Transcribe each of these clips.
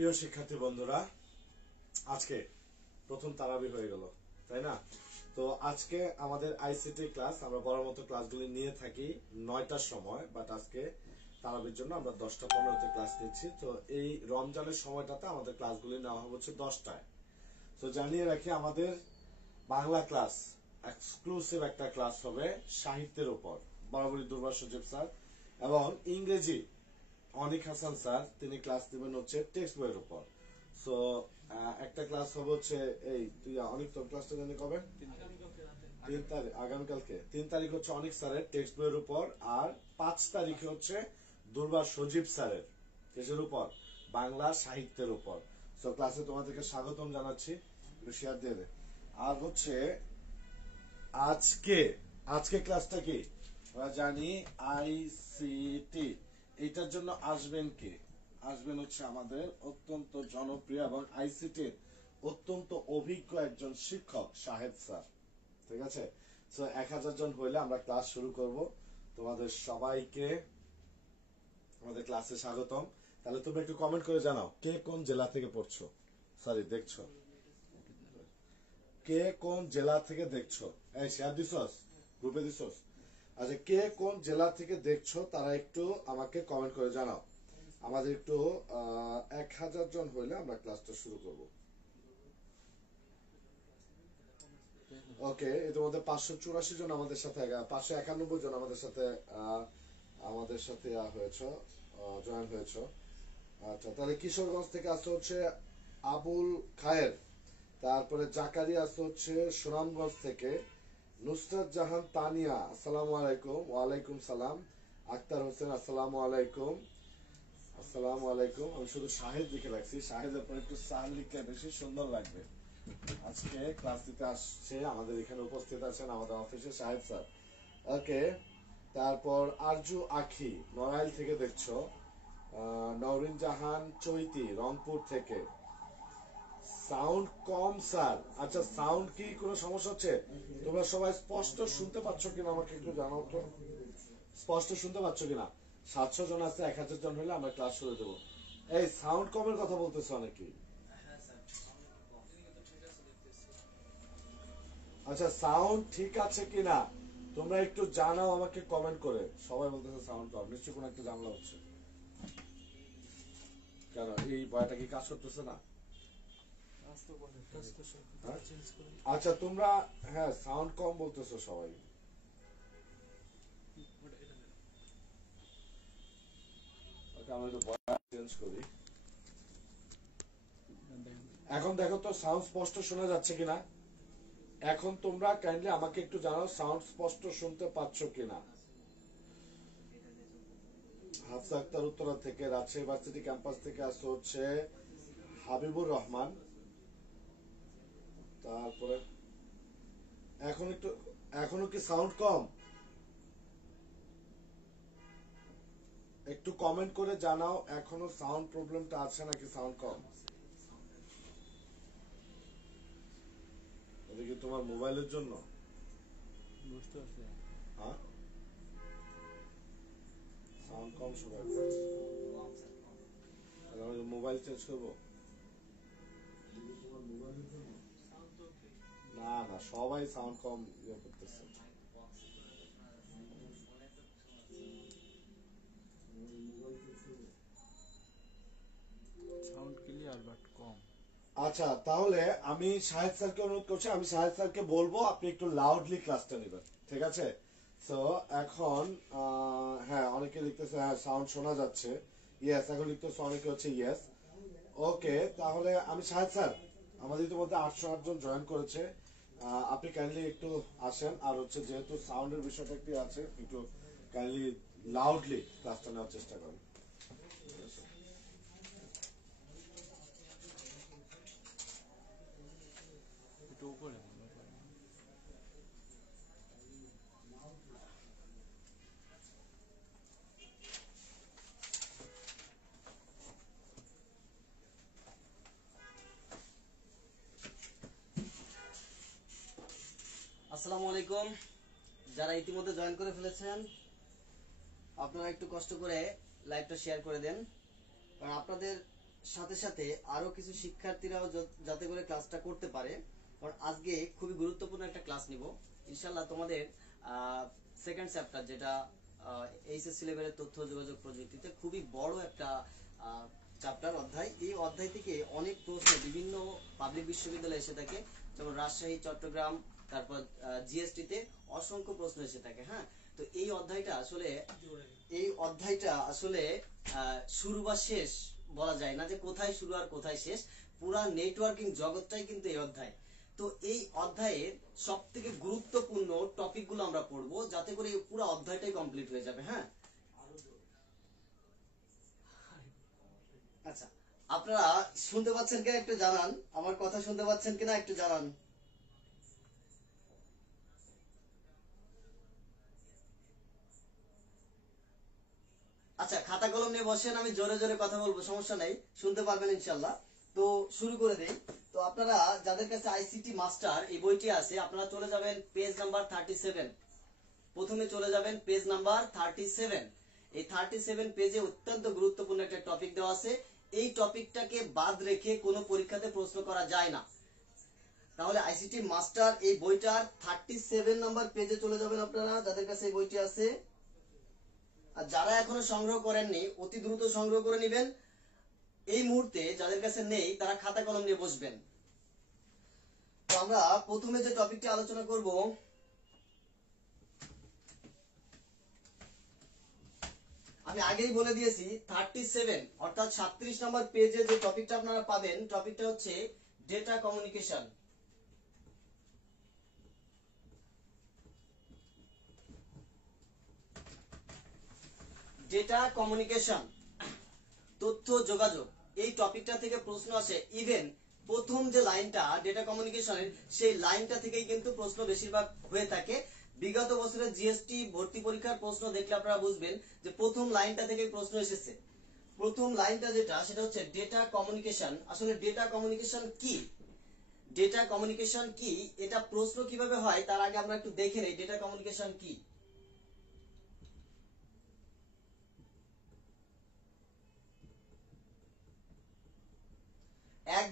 প্রিয় শিক্ষার্থী বন্ধুরা, আজকে প্রথম তারাবি হয়ে গেল, তাই না? তো আজকে আমাদের আইসিটি ক্লাস, আমরা বড় মতো ক্লাসগুলি নিয়ে থাকি 9টার সময়, বাট আজকে তারাবির জন্য আমরা 10:15-তে ক্লাস নিচ্ছি। তো এই রমজানের সময়টাতে আমাদের ক্লাসগুলি নেওয়া হবে হচ্ছে 10টায়। তো জানিয়ে রাখি, আমাদের বাংলা ক্লাস এক্সক্লুসিভ একটা ক্লাস হবে সাহিত্যের উপর, বরাবরই দুর্বার সজীব স্যার, এবং ইংরেজি অনিক হাসান স্যার, তিনি ক্লাস দিবেন হচ্ছে টেক্সট বইয়ের উপর। সো একটা ক্লাস হবে হচ্ছে, এই তুই অনেক, তোর ক্লাসটা জানি কবে? 3 তারিখ, আগামীকালকে 3 তারিখ হচ্ছে অনেক স্যারের টেক্সট বইয়ের উপর, আর 5 তারিখে হচ্ছে দুর্বার সজীব স্যারের কিসের উপর? বাংলা সাহিত্যের উপর। সো ক্লাসে তোমাদেরকে স্বাগতম জানাচ্ছি, একটু শেয়ার দিয়ে দে। আর হচ্ছে আজকে ক্লাসটা কি আমরা জানি, আইসিটি। এইটার জন্য আসবেন কে? আসবেন হচ্ছে আমাদের অত্যন্ত জনপ্রিয় এবং আইসিটির অত্যন্ত অভিজ্ঞ একজন শিক্ষক, শাহেদ স্যার। ঠিক আছে? সো 1000 জন হইলে আমরা ক্লাস শুরু করব। তোমাদের সবাইকে আমাদের ক্লাসে স্বাগতম। তাহলে তুমি একটু কমেন্ট করে জানাও, কে কোন জেলা থেকে পড়ছো, সরি দেখছো, কে কোন জেলা থেকে দেখছো? এই শেয়ার দিছস, গ্রুপে দিছস? আচ্ছা, কে কোন জেলা থেকে দেখছো তারা একটু আমাকে কমেন্ট করে জানাও। আমাদের একটু 1000 জন হইলে আমরা ক্লাসটা শুরু করব। ওকে, ইতিমধ্যে 584 জন আমাদের সাথে, 591 জন আমাদের সাথে হয়েছে, জয়েন হয়েছে। আচ্ছা, তাহলে কিশোরগঞ্জ থেকে আসতে হচ্ছে আবুল খায়ের, তারপরে জাকারিয়া আসতে হচ্ছে সুনামগঞ্জ থেকে, নুসরাত জাহান তানিয়া, আসসালামু আলাইকুম। ওয়ালাইকুম সালাম। আক্তার হোসেন, আসসালামু আলাইকুম। আসসালামু আলাইকুম। আমি শুধু শাহেদ লিখে রাখছি, শাহেদের পর একটু সার লিখলে বেশি সুন্দর লাগবে। আজকে ক্লাস দিতে আসছে, আমাদের এখানে উপস্থিত আছেন আমাদের অফিসে শাহেদ স্যার। ওকে, তারপর আরজু আখি নড়াইল থেকে দেখছো, নওরিন জাহান চৈতি রংপুর থেকে। সাউন্ড কম স্যার। আচ্ছা, সাউন্ড কি কোনো সমস্যা হচ্ছে? তোমরা সবাই স্পষ্ট শুনতে পাচ্ছ কিনা আমাকে একটু জানাও তো, স্পষ্ট শুনতে পাচ্ছ কিনা? 700 জন আছে, 1000 জন হলে আমরা ক্লাস শুরু দেবো। এই সাউন্ড কমের কথা বলতেছে অনেকেই। আচ্ছা, সাউন্ড ঠিক আছে কিনা তোমরা একটু জানাও আমাকে কমেন্ট করে। সবাই বলতেছে সাউন্ড কম, নিশ্চয়ই কোনো একটা জানলা হচ্ছে। কেন এই বয়টা কি কাজ করতেছে না? আচ্ছা তোমরা, হ্যাঁ সাউন্ড কম বলতেছো সবাই। আমি একটু বয়টা চেঞ্জ করি। এখন দেখো তো সাউন্ড স্পষ্ট শোনা যাচ্ছে কিনা। এখন তোমরা কাইন্ডলি আমাকে একটু জানাও, সাউন্ড স্পষ্ট শুনতে পাচ্ছ কিনা। হাফসা আক্তার উত্তরা থেকে, রাজশাহী ভার্সিটি ক্যাম্পাস থেকে আসতে হচ্ছে হাবিবুর রহমান। তারপরে এখনো কি সাউন্ড কম? একটু কমেন্ট করে জানাও, এখনো সাউন্ড প্রবলেমটা আছে নাকি সাউন্ড কম? এটা কি তোমার মোবাইলের জন্য? হ্যাঁ, সাউন্ড কম সবাই। আমি মোবাইল চেঞ্জ করবো? না না, সবাই সাউন্ড কম ইয়ে করতেছে। সাউন্ড ক্লিয়ার বাট কম। আচ্ছা, তাহলে আমি শাহেদ স্যারকে অনুরোধ করছি, আমি শাহেদ স্যারকে বলবো আপনি একটু লাউডলি ক্লাসটা নেবেন, ঠিক আছে? তো এখন হ্যাঁ, অনেকে লিখতেছে হ্যাঁ সাউন্ড শোনা যাচ্ছে, ইয়েস। এখন লিখতেছে অনেকে হচ্ছে ইয়েস। ওকে, তাহলে আমি শাহেদ স্যার, আমাদের ইতিমধ্যে 808 জন জয়েন করেছে, আপনি কাইন্ডলি একটু আসেন। আর হচ্ছে যেহেতু সাউন্ডের বিষয়টা একটু আছে, একটু কাইন্ডলি লাউডলি ক্লাসটা নেওয়ার চেষ্টা করেন। একটু উপরে আসসালামু আলাইকুম। যারা ইতিমধ্যে জয়েন করে ফেলেছেন, আপনারা একটু কষ্ট করে লাইভটা শেয়ার করে দেন, কারণ আপনাদের সাথে সাথে আরো কিছু শিক্ষার্থীরাও যাতে করে ক্লাসটা করতে পারে, কারণ আজকে খুবই গুরুত্বপূর্ণ একটা ক্লাস নিব ইনশাআল্লাহ। তোমাদের সেকেন্ড চ্যাপ্টার, যেটা এইচএসসি লেভেলের তথ্য যোগাযোগ প্রযুক্তিতে খুবই বড় একটা চ্যাপ্টার অধ্যায়। এই অধ্যায় থেকে অনেক প্রশ্ন বিভিন্ন পাবলিক বিশ্ববিদ্যালয়ে এসে থাকে, যেমন রাজশাহী, চট্টগ্রাম, তারপর জিএসটি তে অসংখ্য প্রশ্ন এসে থাকে। হ্যাঁ, তো এই অধ্যায়টা আসলে শুরু বা শেষ বলা যায় না, যে কোথায় শুরু আর কোথায় শেষ। পুরা নেটওয়ার্কিং জগৎটাই কিন্তু এই অধ্যায়। তো এই অধ্যায়ের সব থেকে গুরুত্বপূর্ণ টপিক গুলো আমরা পড়বো, যাতে করে এই পুরো অধ্যায়টাই কমপ্লিট হয়ে যাবে। হ্যাঁ, আচ্ছা, আপনারা শুনতে পাচ্ছেন কিনা একটু জানান, আমার কথা শুনতে পাচ্ছেন কিনা একটু জানান। আচ্ছা, খাতা কলম নিয়ে বসেন, আমি জোরে জোরে কথা বলবো, সমস্যা নাই, শুনতে পারবেন ইনশাল্লাহ। তো শুরু করে দেই। তো আপনারা যাদের কাছে আইসিটি মাস্টার এই বইটি আছে, আপনারা চলে যাবেন পেজ নাম্বার 37। প্রথমে চলে যাবেন পেজ নাম্বার 37। এই 37 পেজে অত্যন্ত গুরুত্বপূর্ণ একটা টপিক দেওয়া আছে। এই টপিকটাকে বাদ রেখে কোনো পরীক্ষাতে প্রশ্ন করা যায় না। তাহলে আইসিটি মাস্টার এই বইটার 37 নাম্বার পেজে চলে যাবেন আপনারা, যাদের কাছে এই বইটি আছে। আর যারা এখনো সংগ্রহ করেননি, অতি দ্রুত সংগ্রহ করে নেবেন। এই মুহূর্তে যাদের কাছে নেই, তারা খাতা কলম নিয়ে বসবেন। তো আমরা প্রথমে যে টপিকটি আলোচনা করব, আমি আগেই বলে দিয়েছি 37 অর্থাৎ 37 নম্বর পেজে যে টপিকটা আপনারা পাবেন, টপিকটা হচ্ছে ডেটা কমিউনিকেশন। ডেটা কমিউনিকেশন, তথ্য যোগাযোগ, এই টপিকটা থেকে প্রশ্ন আসে। ইভেন প্রথম যে লাইনটা ডেটা কমিউনিকেশনের, সেই লাইনটা থেকেই কিন্তু প্রশ্ন বেশিরভাগ হয়ে থাকে। বিগত বছরের জিএসটি ভর্তি পরীক্ষার প্রশ্ন দেখলে আপনারা বুঝবেন যে প্রথম লাইনটা থেকে প্রশ্ন এসেছে। প্রথম লাইনটা যেটা, সেটা হচ্ছে ডেটা কমিউনিকেশন। আসলে ডেটা কমিউনিকেশন কি, ডেটা কমিউনিকেশন কি, এটা প্রশ্ন কিভাবে হয় তার আগে আমরা একটু দেখে নেই ডেটা কমিউনিকেশন কি। এক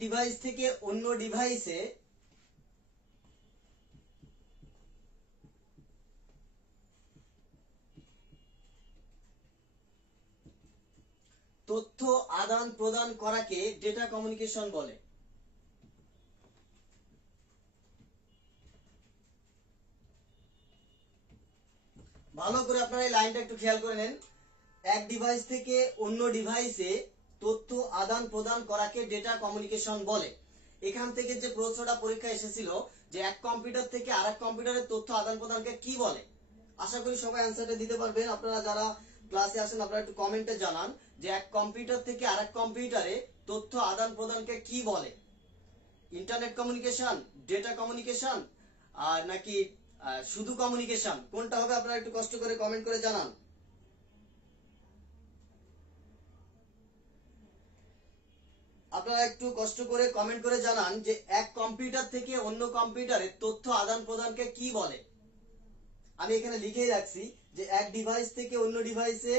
ডিভাইস থেকে অন্য ডিভাইসে তথ্য আদান প্রদান করাকে ডেটা কমিউনিকেশন বলে। ভালো করে আপনারা এই লাইনটা একটু খেয়াল করে নেন। এক ডিভাইস থেকে অন্য ডিভাইসে তথ্য আদান প্রদান করাকে ডেটা কমিউনিকেশন বলে। এখান থেকে যে প্রশ্নটা পরীক্ষা এসেছিল যে এক কম্পিউটার থেকে আরেক কম্পিউটারে তথ্য আদান প্রদানকে কি বলে, আশা করি সবাই অ্যান্সারটা দিতে পারবেন। আপনারা যারা ক্লাসে আসেন, আপনারা একটু কমেন্টে জানান যে এক কম্পিউটার থেকে আরেক কম্পিউটারে তথ্য আদান প্রদানকে কি বলে। ইন্টারনেট কমিউনিকেশন, ডেটা কমিউনিকেশন, আর নাকি শুধু কমিউনিকেশন, কোনটা হবে আপনারা একটু কষ্ট করে কমেন্ট করে জানান। আপনারা একটু কষ্ট করে কমেন্ট করে জানান যে এক কম্পিউটার থেকে অন্য কম্পিউটারে তথ্য আদান প্রদানকে কি বলে। আমি এখানে লিখেই রাখছি যে এক ডিভাইস থেকে অন্য ডিভাইসে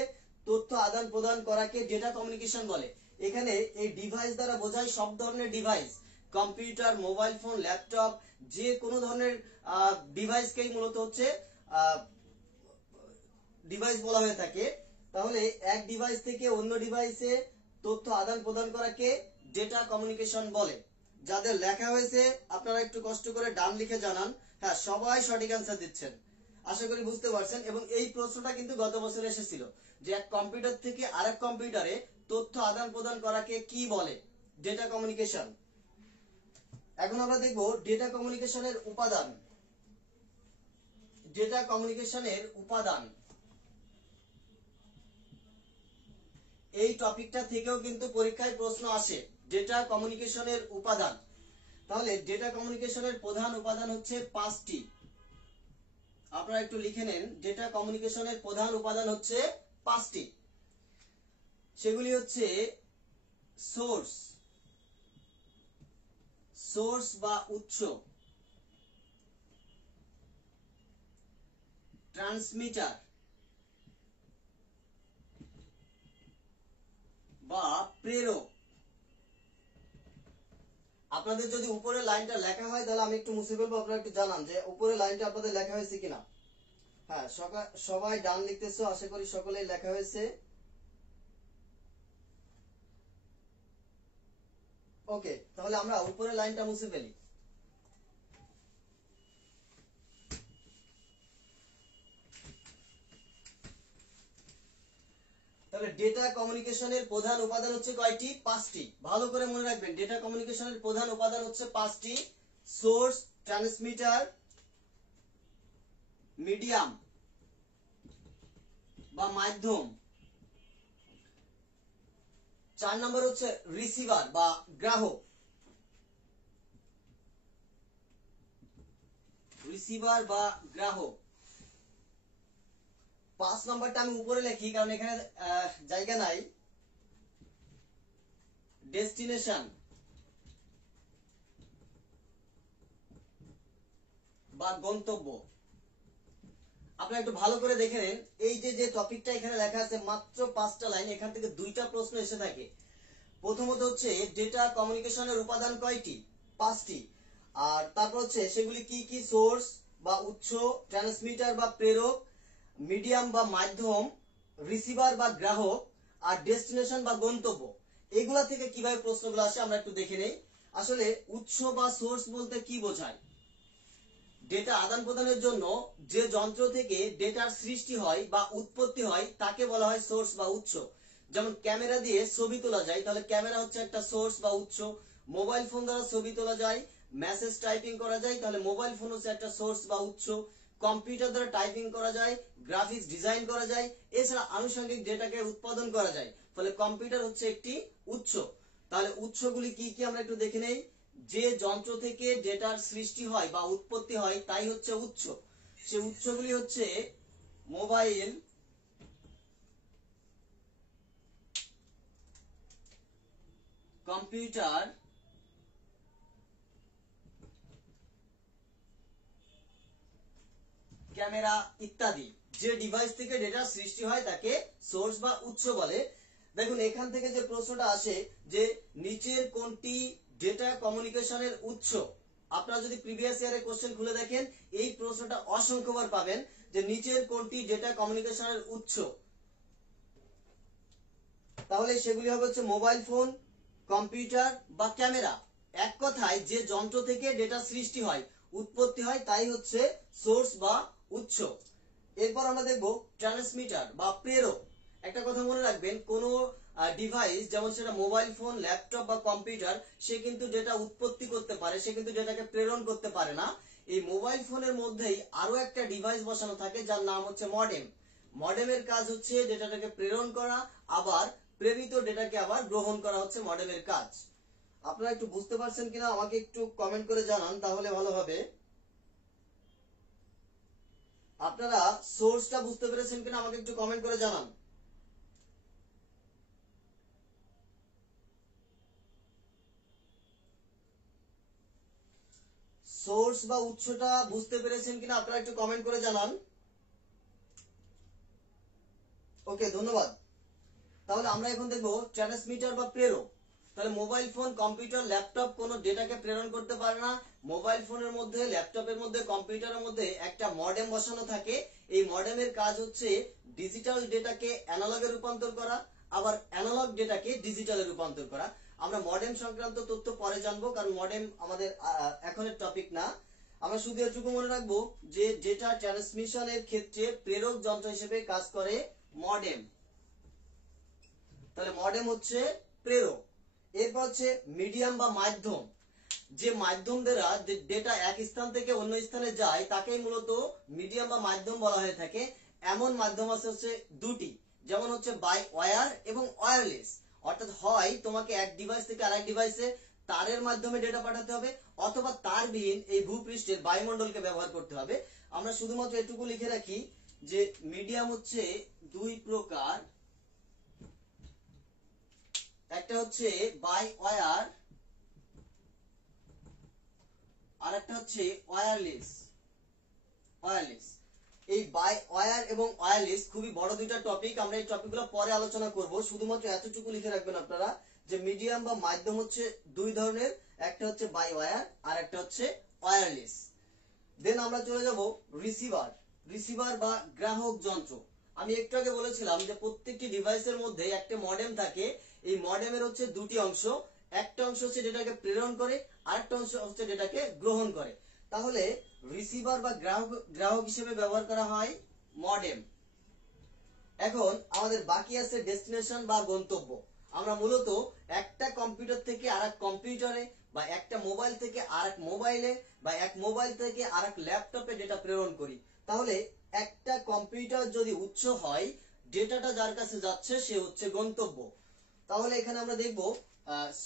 তথ্য আদান প্রদান করাকে ডেটা কমিউনিকেশন বলে। এখানে এই ডিভাইস দ্বারা বোঝায় সব ধরনের device, computer, mobile phone, laptop, যে কোনো ধরনের ডিভাইসকেই মূলত হচ্ছে ডিভাইস বলা হয়ে থাকে। তাহলে এক ডিভাইস থেকে অন্য ডিভাইসে তথ্য আদান প্রদান করাকে ডেটা কমিউনিকেশন বলে। যাদের লেখা হয়েছে আপনারা একটু কষ্ট করে ডান লিখে জানান। হ্যাঁ, সবাই সঠিক অ্যান্সার দিচ্ছেন, আশা করি বুঝতে পারছেন। এবং এই প্রশ্নটা কিন্তু গত বছর এসেছিল যে এক কম্পিউটার থেকে আরেক কম্পিউটারে তথ্য আদান প্রদান করাকে কি বলে, ডেটা কমিউনিকেশন। এখন আমরা দেখব ডেটা কমিউনিকেশনের উপাদান। ডেটা কমিউনিকেশনের উপাদান, এই টপিকটা থেকেও কিন্তু পরীক্ষায় প্রশ্ন আসে, ডেটা কমিউনিকেশনের উপাদান। তাহলে ডেটা কমিউনিকেশনের প্রধান উপাদান হচ্ছে 5টি। আপনারা একটু লিখে নেন, ডেটা কমিউনিকেশনের প্রধান উপাদান হচ্ছে 5টি। সেগুলি হচ্ছে সোর্স, সোর্স বা উৎস, ট্রান্সমিটার বা প্রেরক। আপনাদের যদি উপরের লাইনটা লেখা হয় তাহলে আমি একটু মুছে ফেলবো, আপনারা একটু জানান যে উপরের লাইনটা আপনাদের লেখা হয়েছে কিনা। হ্যাঁ, সবাই ডান লিখতেছো, আশা করি সকলেই লেখা হয়েছে। ওকে, তাহলে আমরা উপরের লাইনটা মুছে ফেলি। তাহলে ডেটা কমিউনিকেশনের প্রধান উপাদান হচ্ছে কয়টি? 5টি। ভালো করে মনে রাখবেন, ডেটা কমিউনিকেশনের প্রধান উপাদান হচ্ছে 5টি: সোর্স, ট্রান্সমিটার, মিডিয়াম বা মাধ্যম, 4 নম্বর হচ্ছে রিসিভার বা গ্রাহক, রিসিভার বা গ্রাহক। 5 নম্বরটা আমি উপরে লিখি কারণ এখানে জায়গা নাই। ডেস্টিনেশন বা গন্তব্য। আপনারা একটু ভালো করে দেখে নেন, এই যে টপিকটা এখানে লেখা আছে মাত্র 5টা লাইন, এখান থেকে 2টা প্রশ্ন এসে থাকে। প্রথমত হচ্ছে ডেটা কমিউনিকেশনের উপাদান কয়টি? 5টি। আর তারপর হচ্ছে সেগুলি কি কি? সোর্স বা উৎস, ট্রান্সমিটার বা প্রেরক, মিডিয়াম বা মাধ্যম, রিসিভার বা গ্রাহক, আর ডেস্টিনেশন বা গন্তব্য। এগুলা থেকে কিভাবে প্রশ্নগুলো আসে আমরা একটু দেখে নেই। আসলে উৎস বা সোর্স বলতে কি বোঝায়? ডেটা আদান প্রদানের জন্য যে যন্ত্র থেকে ডেটার সৃষ্টি হয় বা উৎপত্তি হয় তাকে বলা হয় সোর্স বা উৎস। যেমন ক্যামেরা দিয়ে ছবি তোলা যায়, তাহলে ক্যামেরা হচ্ছে একটা সোর্স বা উৎস। মোবাইল ফোন দ্বারা ছবি তোলা যায়, মেসেজ টাইপিং করা যায়, তাহলে মোবাইল ফোন হচ্ছে একটা সোর্স বা উৎস। কম্পিউটার দ্বারা টাইপিং করা যায়, গ্রাফিক্স ডিজাইন করা যায়, এছাড়া আনুষঙ্গিক ডেটাকে উৎপাদন করা যায়, ফলে কম্পিউটার হচ্ছে একটি উৎস। তাহলে উৎসগুলি কি কি আমরা একটু দেখে নেই। যে যন্ত্র থেকে ডেটার সৃষ্টি হয় বা উৎপত্তি হয় তাই হচ্ছে উৎস। সে উৎসগুলি হচ্ছে মোবাইল, কম্পিউটার, ক্যামেরা ইত্যাদি। যে ডিভাইস থেকে ডেটা সৃষ্টি হয় তাকে সোর্স বা উৎস বলে। দেখুন এখান থেকে যে প্রশ্নটা আসে যে নিচের কোনটি ডেটা কমিউনিকেশনের উৎস। আপনারা যদি প্রিভিয়াস ইয়ারের কোশ্চেন খুলে দেখেন এই প্রশ্নটা অসংখ্যবার পাবেন যে নিচের কোনটি ডেটা কমিউনিকেশনের উৎস। তাহলে সেগুলি হবে হচ্ছে মোবাইল ফোন, কম্পিউটার বা ক্যামেরা। এক কথায় যে যন্ত্র থেকে ডেটা সৃষ্টি হয়, উৎপত্তি হয় তাই হচ্ছে সোর্স বা উৎস। এরপর আমরা দেখব ট্রান্সমিটার বা প্রেরক। একটা কথা মনে রাখবেন, কোন ডিভাইস যেমন সেটা মোবাইল ফোন, ল্যাপটপ বা কম্পিউটার, সে কিন্তু ডেটা উৎপত্তি করতে পারে, সে কিন্তু ডেটাকে প্রেরণ করতে পারে না। এই মোবাইল ফোনের মধ্যেই আরো একটা ডিভাইস বসানো থাকে যার নাম হচ্ছে মডেম। মডেমের কাজ হচ্ছে ডেটাটাকে প্রেরণ করা, আবার প্রেরিত ডেটাকে আবার গ্রহণ করা হচ্ছে মডেমের কাজ। আপনারা একটু বুঝতে পারছেন কিনা আমাকে একটু কমেন্ট করে জানান, তাহলে ভালো হবে। আপনারা সোর্সটা বুঝতে পেরেছেন কিনা আমাকে একটু কমেন্ট করে জানান। সোর্স বা উৎসটা বুঝতে পেরেছেন কিনা আপনারা একটু কমেন্ট করে জানান। ওকে, ধন্যবাদ। তাহলে আমরা এখন দেখব ট্রান্সমিটার বা প্রেরক। তাহলে মোবাইল ফোন, কম্পিউটার, ল্যাপটপ কোনো ডেটাকে প্রেরণ করতে পারে না। মোবাইল ফোনের মধ্যে, ল্যাপটপের মধ্যে, কম্পিউটারের মধ্যে একটা মডেম বসানো থাকে। এই মডেমের কাজ হচ্ছে ডিজিটাল ডেটাকে অ্যানালগে রূপান্তর করা, আবার অ্যানালগ ডেটাকে ডিজিটালে রূপান্তর করা। আমরা মডেম সংক্রান্ত তথ্য পরে জানবো, কারণ মডেম আমাদের এখনের টপিক না। আমরা শুধু এটুকু মনে রাখবো যে ডেটা ট্রান্সমিশনের ক্ষেত্রে প্রেরক যন্ত্র হিসেবে কাজ করে মডেম। তাহলে মডেম হচ্ছে প্রেরক। এরপর হচ্ছে মিডিয়াম বা মাধ্যম। যে মাধ্যম দ্বারা ডেটা এক স্থান থেকে অন্য স্থানে যায় তাকেই মূলত মিডিয়াম বা মাধ্যম বলা হয়ে থাকে। এমন মাধ্যম আছে হচ্ছে দুটি, যেমন হচ্ছে বাই ওয়্যার এবং ওয়্যারলেস। অর্থাৎ হয় তোমাকে এক ডিভাইস থেকে আরেক ডিভাইসে তারের মাধ্যমে ডেটা পাঠাতে হবে, অথবা তারবিহীন এই ভূপৃষ্ঠের বায়ুমণ্ডলকে ব্যবহার করতে হবে। আমরা শুধুমাত্র এটুকু লিখে রাখি যে মিডিয়াম হচ্ছে দুই প্রকার, একটা হচ্ছে বাই ওয়্যার আরেকটা হচ্ছে ওয়্যারলেস। ওয়্যারলেস, এই বাই ওয়্যার এবং ওয়্যারলেস খুবই বড় দুইটা টপিক। আমরা এই টপিকগুলো পরে আলোচনা করব। শুধুমাত্র এতটুকু লিখে রাখবেন আপনারা যে মিডিয়াম বা মাধ্যম হচ্ছে দুই ধরনের, একটা হচ্ছে বাই ওয়্যার আর একটা হচ্ছে ওয়্যারলেস। দেন আমরা চলে যাব রিসিভার। রিসিভার বা গ্রাহক যন্ত্র। আমি একটু আগে বলেছিলাম যে প্রত্যেকটি ডিভাইসের মধ্যে একটা মডেম থাকে। এই মডেমের হচ্ছে দুটি অংশ, একটা অংশ হচ্ছে ডেটাকে প্রেরণ করে, আরেকটা অংশ হচ্ছে ডেটাকে গ্রহণ করে। তাহলে রিসিভার বা গ্রাহক হিসেবে ব্যবহার করা হয় মডেম। এখন আমাদের বাকি আছে ডেস্টিনেশন বা গন্তব্য। আমরা মূলত একটা কম্পিউটার থেকে আরেক কম্পিউটারে বা একটা মোবাইল থেকে আরেক মোবাইলে বা এক মোবাইল থেকে আরেক ল্যাপটপে ডেটা প্রেরণ করি। তাহলে একটা কম্পিউটার যদি উৎস হয়, ডেটাটা যার কাছে যাচ্ছে সে হচ্ছে গন্তব্য। তাহলে এখানে আমরা দেখব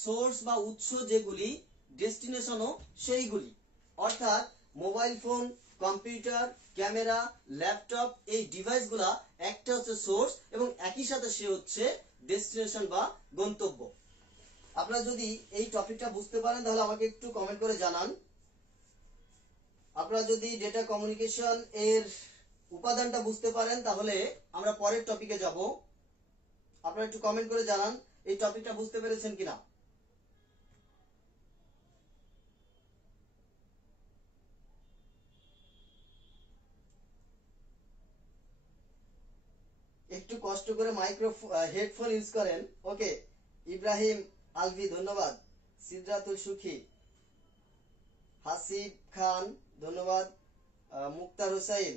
সোর্স বা উৎস যেগুলি, ডেস্টিনেশনও সেইগুলি। অর্থাৎ mobile phone, computer, camera, laptop, এই ডিভাইসগুলা একটা হচ্ছে সোর্স এবং একই সাথে সে হচ্ছে ডেস্টিনেশন বা গন্তব্য। আপনারা যদি এই টপিকটা বুঝতে পারেন তাহলে আমাকে একটু কমেন্ট করে জানান। আপনারা যদি ডেটা কমিউনিকেশন এর উপাদানটা বুঝতে পারেন তাহলে আমরা পরের টপিকে যাব। আপনারা একটু কমেন্ট করে জানান এই টপিকটা বুঝতে পেরেছেন কিনা। একটু কষ্ট করে হেডফোন ইউজ করেন। ওকে, ইব্রাহিম আলভি ধন্যবাদ, সিদ্রাতুল সুখী, হাসিব খান ধন্যবাদ, মুক্তার হোসাইন,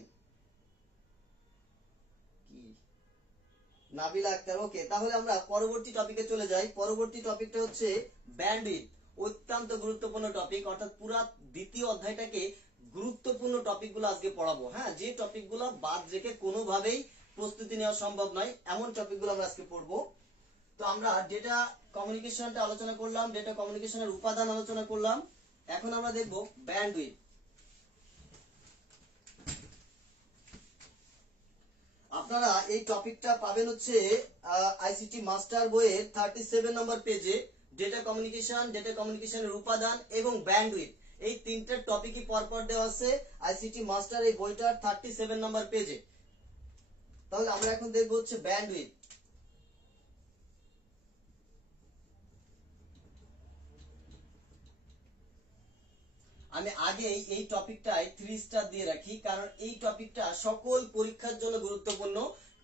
কি নাবিলা আক্তার। ওকে, তাহলে আমরা পরবর্তী টপিকে চলে যাই। পরবর্তী টপিকটা হচ্ছে ব্যান্ডউইথ। অত্যন্ত গুরুত্বপূর্ণ টপিক, অর্থাৎ পুরা দ্বিতীয় অধ্যায়টাকে গুরুত্বপূর্ণ টপিকগুলো আজকে পড়াবো। হ্যাঁ, যে টপিকগুলো বাদ রেখে কোনোভাবেই প্রস্তুতি নেওয়া সম্ভব নয় এমন টপিকগুলো আমরা আজকে পড়বো। তো আমরা ডেটা কমিউনিকেশনটা আলোচনা করলাম, ডেটা কমিউনিকেশনের উপাদান আলোচনা করলাম। এখন আমরা দেখব ব্যান্ডউইথ। আপনারা এই টপিকটা পাবেন হচ্ছে আইসিটি মাস্টার বইয়ের 37 নম্বর পেজে। ডেটা কমিউনিকেশনের উপাদান এবং ব্যান্ডউইথ, এই তিনটে টপিকই পরপর দেওয়া আছে আইসিটি মাস্টার এই বইটার 37 নম্বর পেজে। তাহলে আমরা এখন দেখব হচ্ছে ব্যান্ডউইথ। আমি আগে এই টপিকটায় 3 স্টার দিয়ে রাখি, কারণ এই টপিকটা সকল পরীক্ষার জন্য গুরুত্বপূর্ণ।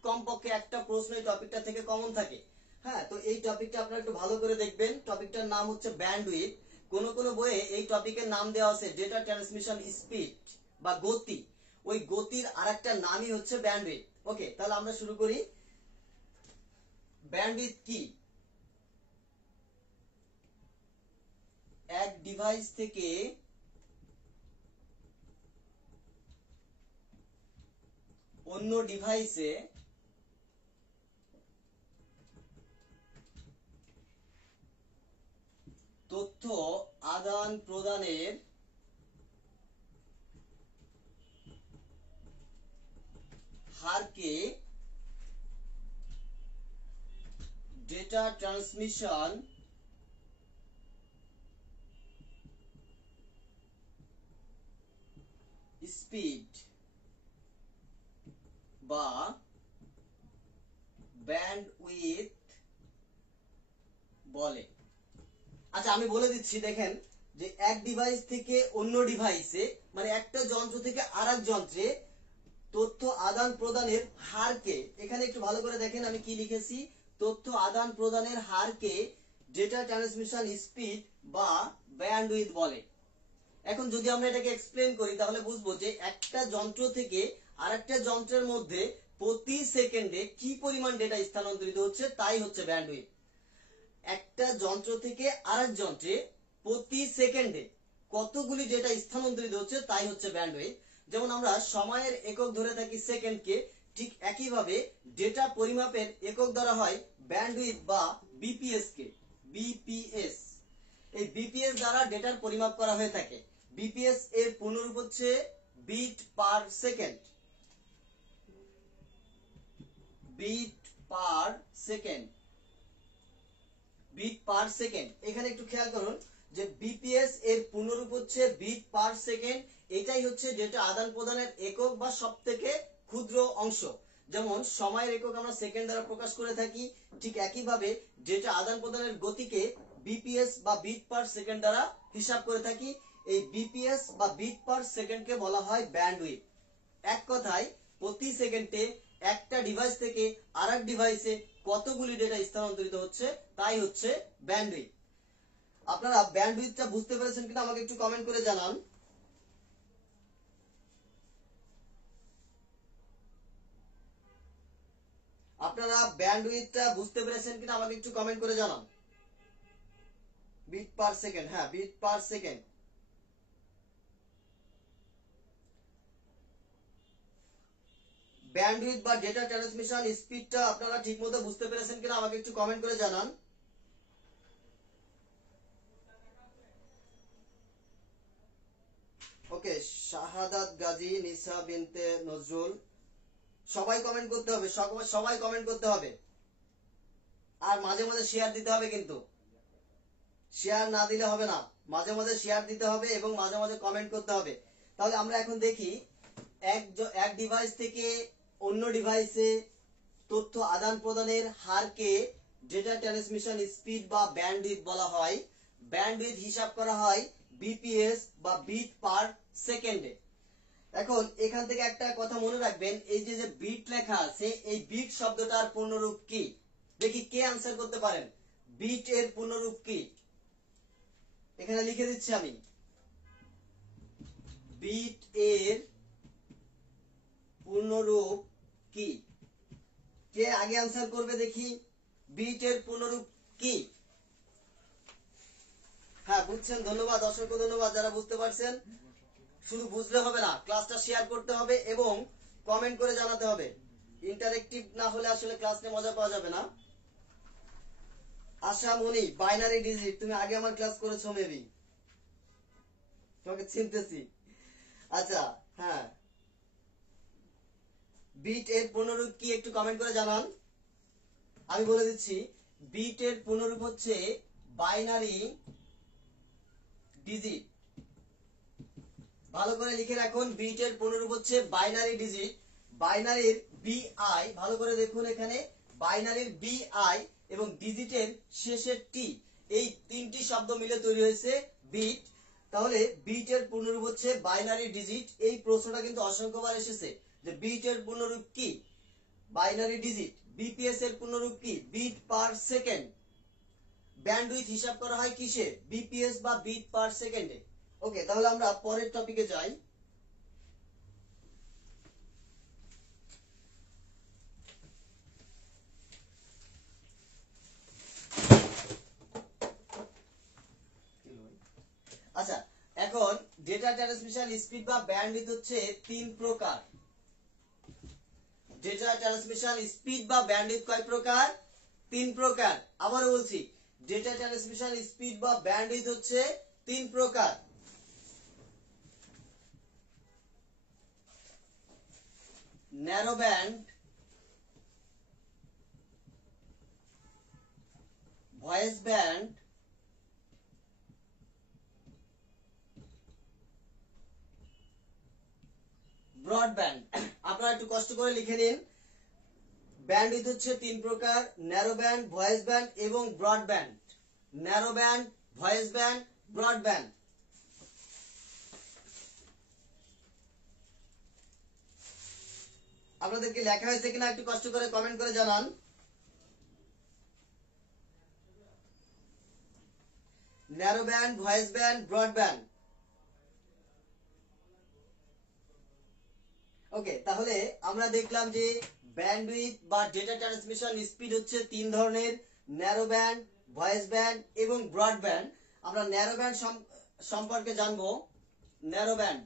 কমপক্ষে একটা প্রশ্ন এই টপিকটা থেকে কমন থাকে। হ্যাঁ, তো এই টপিকটা আপনারা একটু ভালো করে দেখবেন। টপিকটার নাম হচ্ছে ব্যান্ডউইথ। কোন কোন বইয়ে এই টপিকের নাম দেওয়া আছে ডেটা ট্রান্সমিশন স্পিড বা গতি। ওই গতির আরেকটা নামই হচ্ছে ব্যান্ডউইথ। ওকে, তাহলে আমরা শুরু করি। ব্যান্ডউইথ কি? এক ডিভাইস থেকে অন্য ডিভাইসে তথ্য আদান প্রদানের হারকে ডেটা ট্রান্সমিশন স্পিড বা ব্যান্ডউইথ বলে। আচ্ছা, আমি বলে দিচ্ছি, দেখেন যে এক ডিভাইস থেকে অন্য ডিভাইসে, মানে একটা যন্ত্র থেকে আরেক যন্ত্রে তথ্য আদান প্রদানের হারকে, এখানে একটু ভালো করে দেখেন আমি কি লিখেছি, তথ্য আদান প্রদানের হারকে ডেটা ট্রান্সমিশন স্পিড বা ব্যান্ডউইথ বলে। এখন যদি আমরা এটাকে এক্সপ্লেন করি তাহলে বুঝবো যে একটা যন্ত্র থেকে আরেকটা যন্ত্রের মধ্যে প্রতি সেকেন্ডে কি পরিমাণ ডেটা স্থানান্তরিত হচ্ছে তাই হচ্ছে ব্যান্ডউইথ। একটা যন্ত্র থেকে আরেক যন্ত্রে প্রতি সেকেন্ডে কতগুলি ডেটা স্থানান্তরিত হচ্ছে তাই হচ্ছে ব্যান্ডউইথ। যেমন আমরা সময়ের একক ধরে থাকি সেকেন্ডকে, ঠিক একইভাবে ডেটা পরিমাপের একক ধরা হয় ব্যান্ডউইথ বা বিপিএস কে। বিপিএস, এই বিপিএস দ্বারা ডেটার পরিমাপ করা হয়ে থাকে। বিপিএস এর পূর্ণরূপ হচ্ছে bit per second. Bit per second, bit per second. এখানে একটু খেয়াল করুন যে বিপিএস এর পূর্ণরূপ হচ্ছে বিট পার সেকেন্ড। এটাই হচ্ছে ডেটা আদান প্রদানের একক বা সবথেকে ক্ষুদ্র অংশ। যেমন সময়ের একক আমরা সেকেন্ড দ্বারা প্রকাশ করে থাকি, ঠিক একইভাবে ডেটা আদান প্রদানের গতিকে বিপিএস বা বিট পার সেকেন্ড দ্বারা হিসাব করে থাকি। এই বিপিএস বা বিট পার সেকেন্ডকে বলা হয় ব্যান্ডউইথ। এক কথায় প্রতি সেকেন্ডে একটা ডিভাইস থেকে আরেক ডিভাইসে কতগুলি ডেটা স্থানান্তরিত হচ্ছে তাই হচ্ছে ব্যান্ডউইথ। আপনারা ব্যান্ডউইথটা বুঝতে পেরেছেন কিনা আমাকে একটু কমেন্ট করে জানান। আপনারা ব্যান্ডউইথটা বুঝতে পেরেছেন কিনা আমাকে একটু কমেন্ট করে জানান। বিট পার সেকেন্ড, হ্যাঁ বিট পার সেকেন্ড। ব্যান্ডউইথ বা ডেটা ট্রান্সমিশন স্পিডটা আপনারা ঠিকমতো বুঝতে পেরেছেন কিনা আমাকে একটু কমেন্ট করে জানান। ওকে, শাহাদাত গাজী, নিসা বিনতে নজরুল, সবাই কমেন্ট করতে হবে, সবাই কমেন্ট করতে হবে। আর মাঝে মাঝে শেয়ার দিতে হবে, কিন্তু শেয়ার না দিলে হবে না, মাঝে মাঝে শেয়ার দিতে হবে এবং মাঝে মাঝে কমেন্ট করতে হবে। তাহলে আমরা এখন দেখি এক ডিভাইস থেকে অন্য ডিভাইসে তথ্য আদান প্রদানের হারকে ডেটা ট্রান্সমিশন স্পিড বা ব্যান্ডউইথ বলা হয়। ব্যান্ডউইথ হিসাব করা হয় বিপিএস বা বিট পার সেকেন্ডে। এখন এখান থেকে একটা কথা মনে রাখবেন, এই যে বিট লেখা আছে, এই বিট শব্দটার পূর্ণরূপ কি? দেখি কে আনসার করতে পারেন। বিট এর পূর্ণরূপ কি? এখানে লিখে দিচ্ছি আমি। বিট এর পূর্ণরূপ কি? কে আগে আনসার করবে দেখি। বিট এর পূর্ণরূপ কি? হ্যাঁ বুঝছেন, ধন্যবাদ, অসংখ্য ধন্যবাদ যারা বুঝতে পারছেন। শুধু বুঝলে হবে না, ক্লাসটা শেয়ার করতে হবে এবং কমেন্ট করে জানাতে হবে। ইন্টারেক্টিভ না হলে আসলে ক্লাস নিয়ে মজা পাওয়া যাবে না। আশা মনি, বাইনারি ডিজিট, তুমি আগে আমার ক্লাস করেছো মেবি, তোমাকে চিনতেছি। আচ্ছা হ্যাঁ, বিট এর পূর্ণরূপ কি একটু কমেন্ট করে জানান। আমি বলে দিচ্ছি, বিট এর পূর্ণরূপ হচ্ছে বাইনারি ডিজিট। ভালো করে লিখে রাখুন, বিট এর পূর্ণরূপ হচ্ছে বাইনারি ডিজিট। বাইনারির বিআই, ভালো করে দেখুন এখানে, বাইনারির বিআই এবং ডিজিটের শেষের টি, এই তিনটি শব্দ মিলে তৈরি হয়েছে বিট। তাহলে বিট এর পূর্ণরূপ হচ্ছে বাইনারি ডিজিট। এই প্রশ্নটা কিন্তু অসংখ্যবার এসেছে যে বিট এর পূর্ণরূপ কি? Binary digit. বিপিএস এর পূর্ণরূপ কি? Bit per second. ব্যান্ডউইথ হিসাব করা হয় কিসে? বিপিএস বা বিট পার সেকেন্ডে। ওকে, তাহলে আমরা পরের টপিকে যাই। আচ্ছা, এখন ডেটা ট্রান্সমিশন স্পিড বা ব্যান্ডউইথ হচ্ছে তিন প্রকার। ডেটা ট্রান্সমিশন স্পিড বা ব্যান্ডউইথ কয় প্রকার? তিন প্রকার। আবারও বলছি, ডেটা ট্রান্সমিশন স্পিড বা ব্যান্ডউইথ হচ্ছে তিন প্রকার। Narrow band, voice band, broadband. আপনারা একটু কষ্ট করে লিখে নিন। ব্যান্ডউইথ হচ্ছে তিন প্রকার: ন্যারো ব্যান্ড, ভয়েস ব্যান্ড এবং broadband. Narrow band, voice band, broadband. আপনাদেরকে লেখা হয়েছে কিনা একটু কষ্ট করে কমেন্ট করে জানান। Narrow band, voice band, broadband. Okay, তাহলে আমরা দেখলাম যে ব্যান্ডউইথ বা ডেটা ট্রান্সমিশন স্পিড হচ্ছে তিন ধরনের: ন্যারো ব্যান্ড, ভয়েস ব্যান্ড এবং ব্রডব্যান্ড। আমরা ন্যারো ব্যান্ড সম্পর্কে জানবো। ন্যারো ব্যান্ড,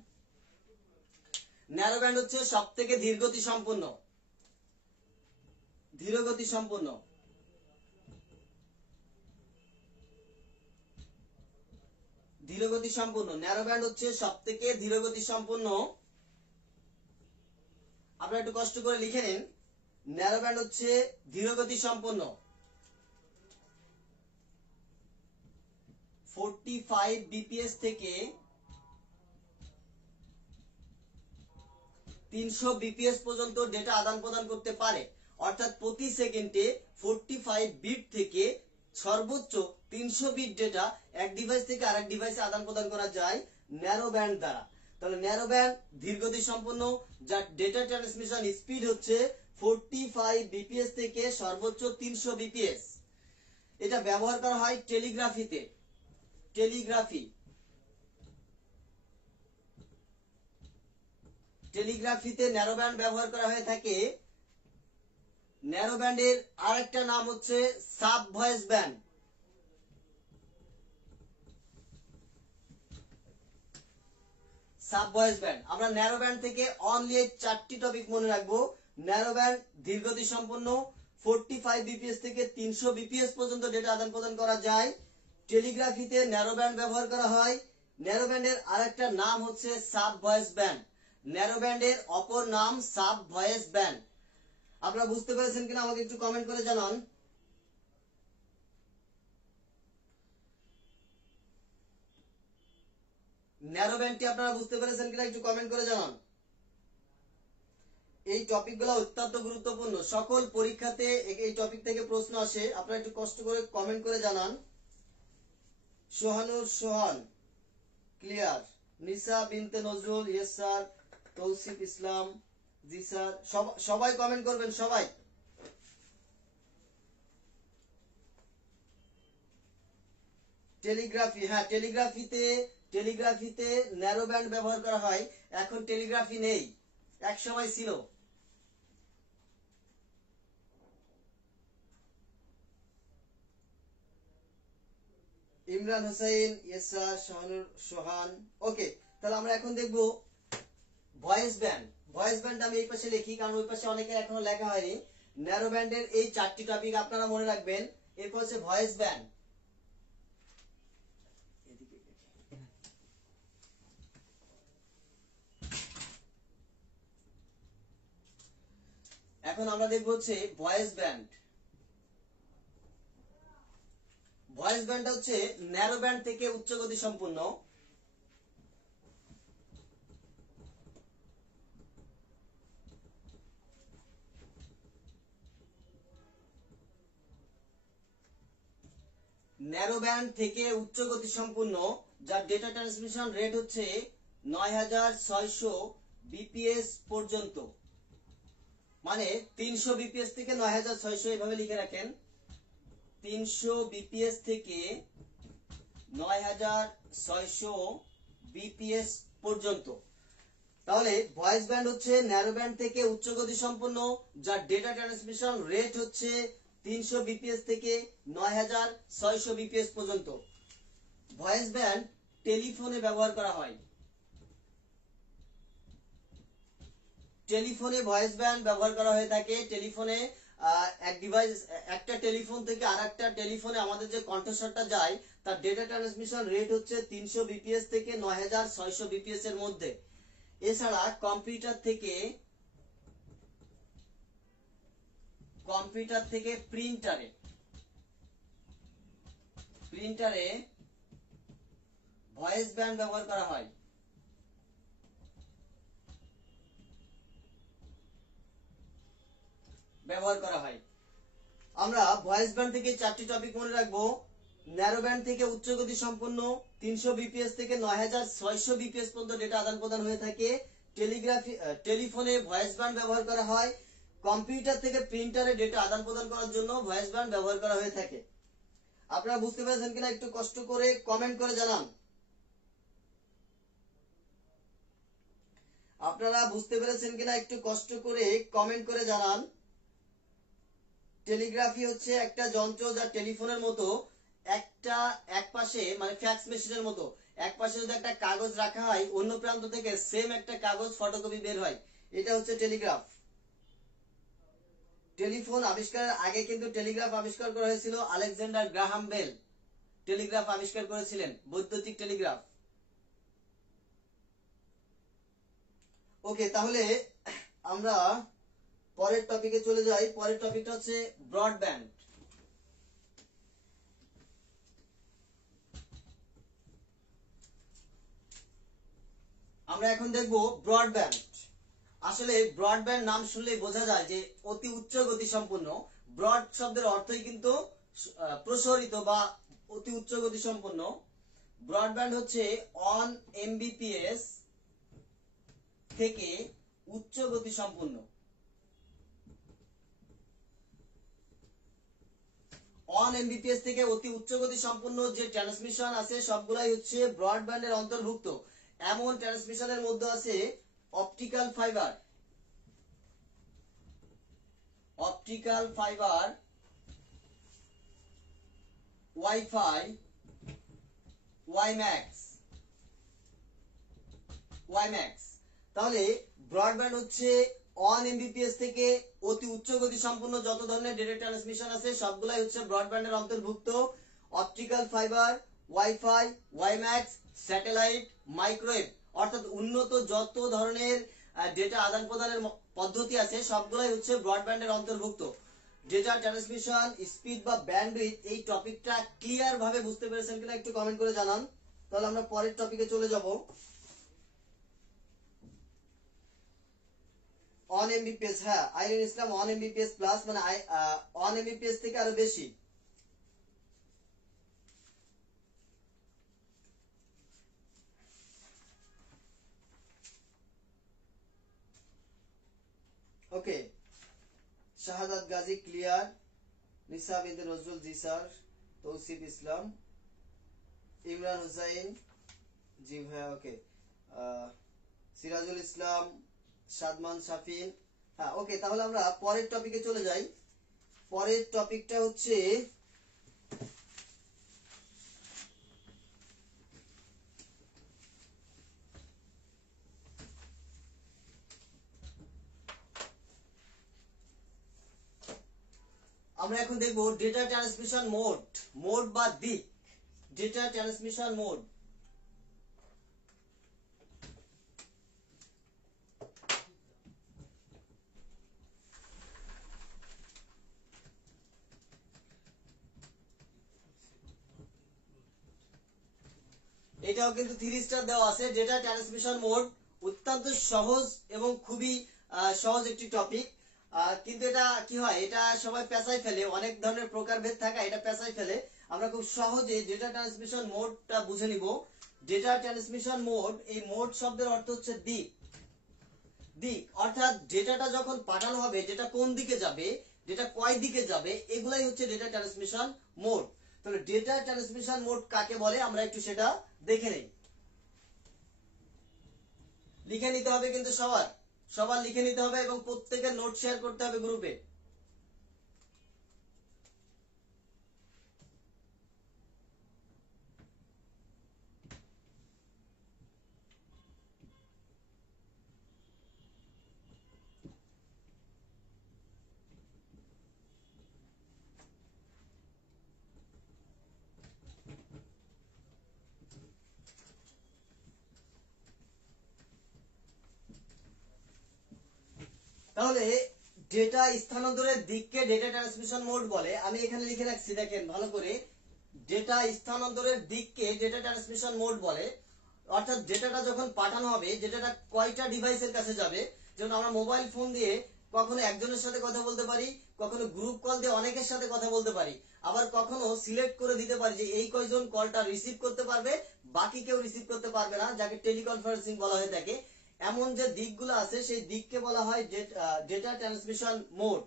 ন্যারো ব্যান্ড হচ্ছে সবথেকে ধীরগতি সম্পন্ন। ধীরগতি সম্পন্ন। ধীরগতি সম্পন্ন, ন্যারো ব্যান্ড হচ্ছে সবথেকে ধীরগতি সম্পন্ন। আপনারা একটু কষ্ট করে লিখে নিন, ন্যারো ব্যান্ড হচ্ছে ধীরগতি সম্পন্ন। 45 বিপিএস থেকে 300 বিপিএস পর্যন্ত ডেটা আদান প্রদান করতে পারে। অর্থাৎ প্রতি সেকেন্ডে 45 বিট থেকে সর্বোচ্চ 300 বিট ডেটা এক ডিভাইস থেকে আরেক ডিভাইসে আদান প্রদান করা যায় ন্যারো ব্যান্ড দ্বারা। তাহলে ন্যারো ব্যান্ড ধীরগতি সম্পন্ন, যার ডেটা ট্রান্সমিশন স্পিড হচ্ছে 45 বিপিএস থেকে সর্বোচ্চ 300 বিপিএস। এটা ব্যবহার করা হয় টেলিগ্রাফিতে। টেলিগ্রাফিতে ন্যারো ব্যান্ড ব্যবহার করা হয়ে থাকে। ন্যারো ব্যান্ডের আরেকটা নাম হচ্ছে sub voice band. Sub voice band. আমরা ন্যারো ব্যান্ড থেকে অনলি 4টি টপিক মনে রাখবো। ন্যারো ব্যান্ড ধীরগতি সম্পন্ন, 45 বিপিএস থেকে 300 বিপিএস পর্যন্ত ডেটা আদান প্রদান করা যায়। টেলিগ্রাফিতে ন্যারো ব্যান্ড ব্যবহার করা হয়। ন্যারো ব্যান্ডের আরেকটা নাম হচ্ছে সাব ভয়েস ব্যান্ড। ন্যারো ব্যান্ডের অপর নাম সাব ভয়েস ব্যান্ড। আপনারা বুঝতে পেরেছেন কিনা আমাকে একটু কমেন্ট করে জানান। ন্যারো ব্যান্ডটি আপনারা বুঝতে পেরেছেন কিনা একটু কমেন্ট করে জানান। এই টপিকগুলো অত্যন্ত গুরুত্বপূর্ণ। সকল পরীক্ষাতে এই টপিক থেকে প্রশ্ন আসে। আপনারা একটু কষ্ট করে কমেন্ট করে জানান। সোহানুর সোহান ক্লিয়ার। নিসা বিনতে নজরুল ইয়েস স্যার। তৌসিফ ইসলাম জি স্যার। সবাই কমেন্ট করবেন সবাই। টেলিগ্রাফি, হ্যাঁ টেলিগ্রাফিতে ন্যারো ব্যান্ড ব্যবহার করা হয়। এখন টেলিগ্রাফি নেই, এক সময় ছিল। Imran Hossain yes sir. Shahanur Sohan okay. তাহলে আমরা এখন দেখব ভয়েস ব্যান্ড। ভয়েস ব্যান্ড আমি এই পাশে লিখি, কারণ ওই পাশে অনেকে এখনো লেখা হয়নি। ন্যারো ব্যান্ডের এই 4টি টপিক আপনারা মনে রাখবেন। এরপর হচ্ছে ভয়েস ব্যান্ড। এখন আমরা দেখব হচ্ছে ভয়েস ব্যান্ড। ভয়েস ব্যান্ড হচ্ছে ন্যারো ব্যান্ড থেকে উচ্চ গতি সম্পন্ন। ন্যারো ব্যান্ড থেকে উচ্চ গতি সম্পন্ন, যার ডেটা ট্রান্সমিশন রেট হচ্ছে 9600 বিপিএস পর্যন্ত। মানে 300 বিপিএস থেকে 9600 এভাবে লিখে রাখেন। 300 বিপিএস থেকে 9600 বিপিএস পর্যন্ত। তাহলে ভয়েস ব্যান্ড হচ্ছে ন্যারো ব্যান্ড থেকে উচ্চ গতি সম্পন্ন, যার ডেটা ট্রান্সমিশন রেট হচ্ছে 300 বিপিএস থেকে 9600 বিপিএস পর্যন্ত। ভয়েস ব্যান্ড টেলিফোনে ব্যবহার করা হয়। টেলিফোনে ভয়েস ব্যান্ড ব্যবহার করা হয়ে থাকে। টেলিফোনে একটা টেলিফোন থেকে আরেকটা টেলিফোনে আমাদের যে কণ্ঠস্বরটা যায়, তার ডেটা ট্রান্সমিশন রেট হচ্ছে 300 বিপিএস থেকে 9600 বিপিএস এর মধ্যে। এছাড়া কম্পিউটার থেকে প্রিন্টারে ভয়েস ব্যান্ড ব্যবহার করা হয়। আমরা ভয়েস ব্যান্ড থেকে 4টি টপিক মনে রাখবো। ন্যারো ব্যান্ড থেকে উচ্চ গতি সম্পন্ন, 300 বিপিএস থেকে 9600 বিপিএস পর্যন্ত ডেটা আদান প্রদান হয়ে থাকে। টেলিফোনে ভয়েস ব্যান্ড ব্যবহার করা হয়। কম্পিউটার থেকে প্রিন্টারে ডেটা আদান প্রদান করার জন্য ভয়েস ব্যান্ড ব্যবহার করা হয়ে থাকে। আপনারা বুঝতে পেরেছেন কিনা একটু কষ্ট করে কমেন্ট করে জানান। টেলিগ্রাফি হচ্ছে একটা যন্ত্র, যা টেলিফোনের মতো এক পাশে মানে ফ্যাক্স মেশিনের মতো এক পাশে যদি একটা কাগজ রাখা হয়, অন্য প্রান্ত থেকে সেম একটা কাগজ ফটোকপি বের হয়। এটা হচ্ছে টেলিগ্রাফ। টেলিফোন আবিষ্কারের আগে কিন্তু টেলিগ্রাফ আবিষ্কার করা হয়েছিল। আলেকজান্ডার গ্রাহাম বেল টেলিগ্রাফ আবিষ্কার করেছিলেন, বৈদ্যুতিক টেলিগ্রাফ। ওকে, তাহলে আমরা পরের টপিকে চলে যাই। পরের টপিকটা হচ্ছে ব্রডব্যান্ড। আমরা এখন দেখব ব্রডব্যান্ড। আসলে ব্রডব্যান্ড নাম শুনলেই বোঝা যায় যে অতি উচ্চ গতি সম্পন্ন। ব্রড শব্দের অর্থই কিন্তু প্রসারিত বা অতি উচ্চ গতি সম্পন্ন। ব্রডব্যান্ড হচ্ছে অন এমবিপিএস থেকে উচ্চ গতি সম্পন্ন। অন এমবিপিএস থেকে অতি উচ্চ গতি সম্পন্ন যে ট্রান্সমিশন আছে সবগুলাই হচ্ছে ব্রডব্যান্ডের অন্তর্ভুক্ত। এমন ট্রান্সমিশনের মধ্যে আছে অপটিক্যাল ফাইবার, ওয়াইফাই, ওয়াইম্যাক্স। তাহলে ব্রডব্যান্ড হচ্ছে অন এমবিপিএস থেকে অতি উচ্চ গতি সম্পন্ন যত ধরনের ডেটা ট্রান্সমিশন আছে সবগুলাই হচ্ছে ব্রডব্যান্ডের অন্তর্ভুক্ত। Optical fibre, wifi, WiMAX, satellite, microwave অর্থাৎ উন্নত যত ধরনের ডেটা আদান প্রদানের পদ্ধতি আছে সবগুলাই হচ্ছে ব্রডব্যান্ডের অন্তর্ভুক্ত। ডেটা ট্রান্সমিশন স্পিড বা ব্যান্ডউইথ এই টপিকটা ক্লিয়ার ভাবে বুঝতে পেরেছেন কিনা একটু কমেন্ট করে জানান। তাহলে আমরা পরের টপিকে চলে যাব। অন এমবিপিএস, হ্যাঁ আইরিন ইসলাম, অন এমবিপিএস প্লাস মানে অন এমবিপিএস থেকে আরো বেশি। ওকে, শাহাদাত গাজী ক্লিয়ার, নিসা বিনতে নজরুল জি স্যার, তৌসিফ ইসলাম, ইমরান হুসাইন জি ভাইয়া ওকে, সিরাজুল ইসলাম, সাদমান শাফিন, হ্যাঁ ওকে। তাহলে আমরা পরের টপিকে চলে যাই। পরের টপিকটা হচ্ছে আমরা এখন দেখব ডেটা ট্রান্সমিশন মোড, মোড বা দিক, ডেটা ট্রান্সমিশন মোড। এটাও কিন্তু 3 স্টার দেওয়া আছে। ডেটা ট্রান্সমিশন মোড অত্যন্ত সহজ এবং খুবই সহজ একটি টপিক, কিন্তু এটা কি হয়, এটা সবাই পেঁচাই ফেলে, অনেক ধরনের প্রকারভেদ থাকা এটা পেঁচাই ফেলে। আমরা খুব সহজে ডেটা ট্রান্সমিশন মোডটা বুঝে নিব। ডেটা ট্রান্সমিশন মোড, এই মোড শব্দের অর্থ হচ্ছে দিক। দিক অর্থাৎ ডেটাটা যখন পাঠানো হবে ডেটা কোন দিকে যাবে, ডেটা কয় দিকে যাবে, এগুলাই হচ্ছে ডেটা ট্রান্সমিশন মোড। তাহলে ডেটা ট্রান্সমিশন মোড কাকে বলে আমরা একটু সেটা দেখে নেই। লিখে নিতে হবে কিন্তু সবার লিখে নিতে হবে এবং প্রত্যেকের নোট শেয়ার করতে হবে গ্রুপে। তাহলে ডেটা স্থানান্তরের দিককে ডেটা ট্রান্সমিশন মোড বলে। আমি এখানে লিখে রাখছি দেখেন ভালো করে, ডেটা স্থানান্তরের দিককে ডেটা ট্রান্সমিশন মোড বলে। অর্থাৎ ডেটাটা যখন পাঠানো হবে, ডেটাটা কয়টা ডিভাইসের কাছে যাবে, যেমন আমরা মোবাইল ফোন দিয়ে কখনো একজনের সাথে কথা বলতে পারি, কখনো গ্রুপ কল দিয়ে অনেকের সাথে কথা বলতে পারি, আবার কখনো সিলেক্ট করে দিতে পারি যে এই কয়জন কলটা রিসিভ করতে পারবে, বাকি কেউ রিসিভ করতে পারবে না, যাকে টেলিকনফারেন্সিং বলা হয়ে থাকে। এমন যে দিকগুলো আছে সেই দিককে বলা হয় ডেটা ট্রান্সমিশন মোড।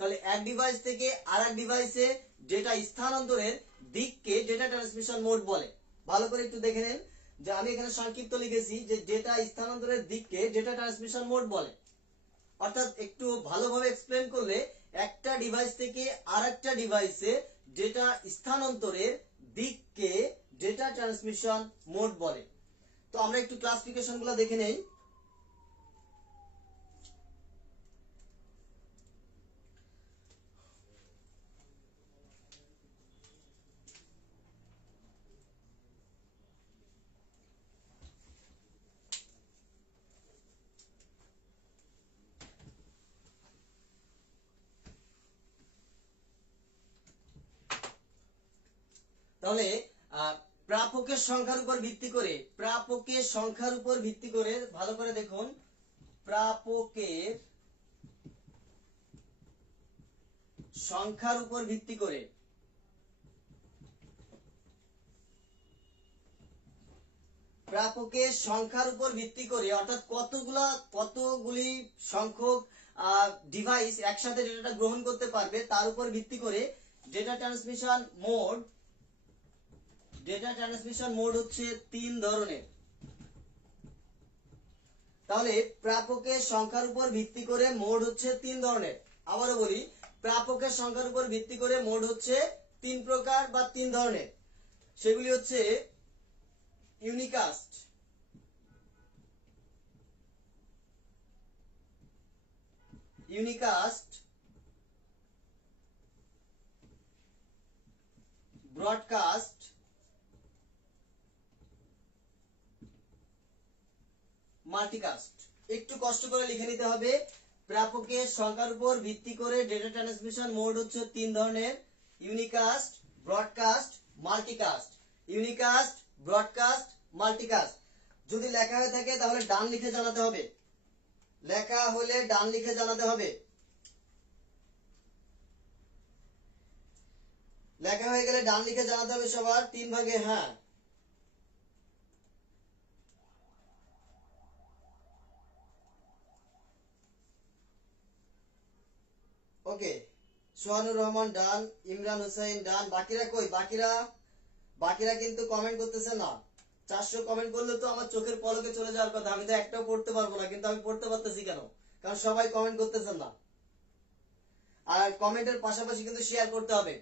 তাহলে এক ডিভাইস থেকে আরেক ডিভাইসে ডেটা স্থানান্তরের দিককে ডেটা ট্রান্সমিশন মোড বলে। ভালো করে একটু দেখে নেন যে আমি এখানে সংক্ষিপ্ত লিখেছি যে ডেটা স্থানান্তরের দিককে ডেটা ট্রান্সমিশন মোড বলে। অর্থাৎ একটু ভালোভাবে এক্সপ্লেন করলে একটা ডিভাইস থেকে আরেকটা ডিভাইসে ডেটা স্থানান্তরের দিককে ডেটা ট্রান্সমিশন মোড বলে। তো আমরা একটু ক্লাসিফিকেশনগুলো দেখে নেই। তাহলে প্রাপকের সংখ্যার উপর ভিত্তি করে, প্রাপকের সংখ্যার উপর ভিত্তি করে, ভালো করে দেখুন, প্রাপকের সংখ্যার উপর ভিত্তি করে, প্রাপকের সংখ্যার উপর ভিত্তি করে, অর্থাৎ কতগুলি সংখ্যক ডিভাইস একসাথে ডেটাটা গ্রহণ করতে পারবে তার উপর ভিত্তি করে ডেটা ট্রান্সমিশন মোড হচ্ছে 3 ধরনের। তাহলে প্রাপকের সংখ্যার উপর ভিত্তি করে মোড হচ্ছে 3 ধরনের। আবারও বলি, প্রাপকের সংখ্যার উপর ভিত্তি করে মোড হচ্ছে 3 প্রকার বা 3 ধরনের। সেগুলি হচ্ছে ইউনিকাস্ট, ব্রডকাস্ট, মাল্টিকাস্ট। একটু কষ্ট করে লিখে নিতে হবে। প্রাপকের সংখ্যার উপর ভিত্তি করে ডেটা ট্রান্সমিশন মোড হচ্ছে 3 ধরনের: unicast, broadcast, multicast. Unicast, broadcast, multicast. যদি লেখা হয়ে থাকে তাহলে ডান লিখে জানাতে হবে, লেখা হলে ডান লিখে জানাতে হবে। লেখা হয়ে গেলে ডান লিখে জানাতে হবে সবার 3 ভাগে হ্যাঁ। ওকে, সোহানুর রহমান ডান, ইমরান হোসেন ডান। বাকিরা কই? বাকিরা কিন্তু কমেন্ট করতেছে না। 400 কমেন্ট করলে তো আমার চোখের পলকে চলে যাওয়ার কথা। আমি তো একটাও পড়তে পারবো না, কিন্তু আমি পড়তে পারতেছি কেন? কারণ সবাই কমেন্ট করতেছেন না। আর কমেন্টের পাশাপাশি কিন্তু শেয়ার করতে হবে।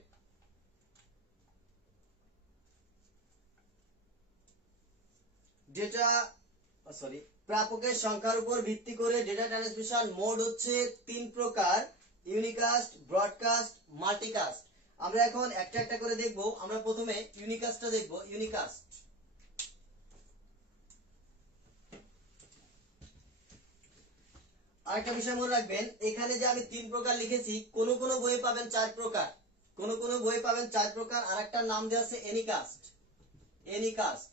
প্রাপকের সংখ্যার উপর ভিত্তি করে ডেটা ট্রান্সমিশন মোড হচ্ছে 3 প্রকার: ইউনিকাস্ট, ব্রডকাস্ট, মাল্টিকাস্ট। আমরা এখন একটা একটা করে দেখব। আমরা প্রথমে ইউনিকাস্টটা দেখব। ইউনিকাস্ট, আরেকটা বিষয় মনে রাখবেন, এখানে যে আমি 3 প্রকার লিখেছি, কোন কোন বইয়ে পাবেন 4 প্রকার, কোন কোন বইয়ে পাবেন 4 প্রকার। আরেকটা নাম দেওয়া আছে এনিকাস্ট, এনিকাস্ট।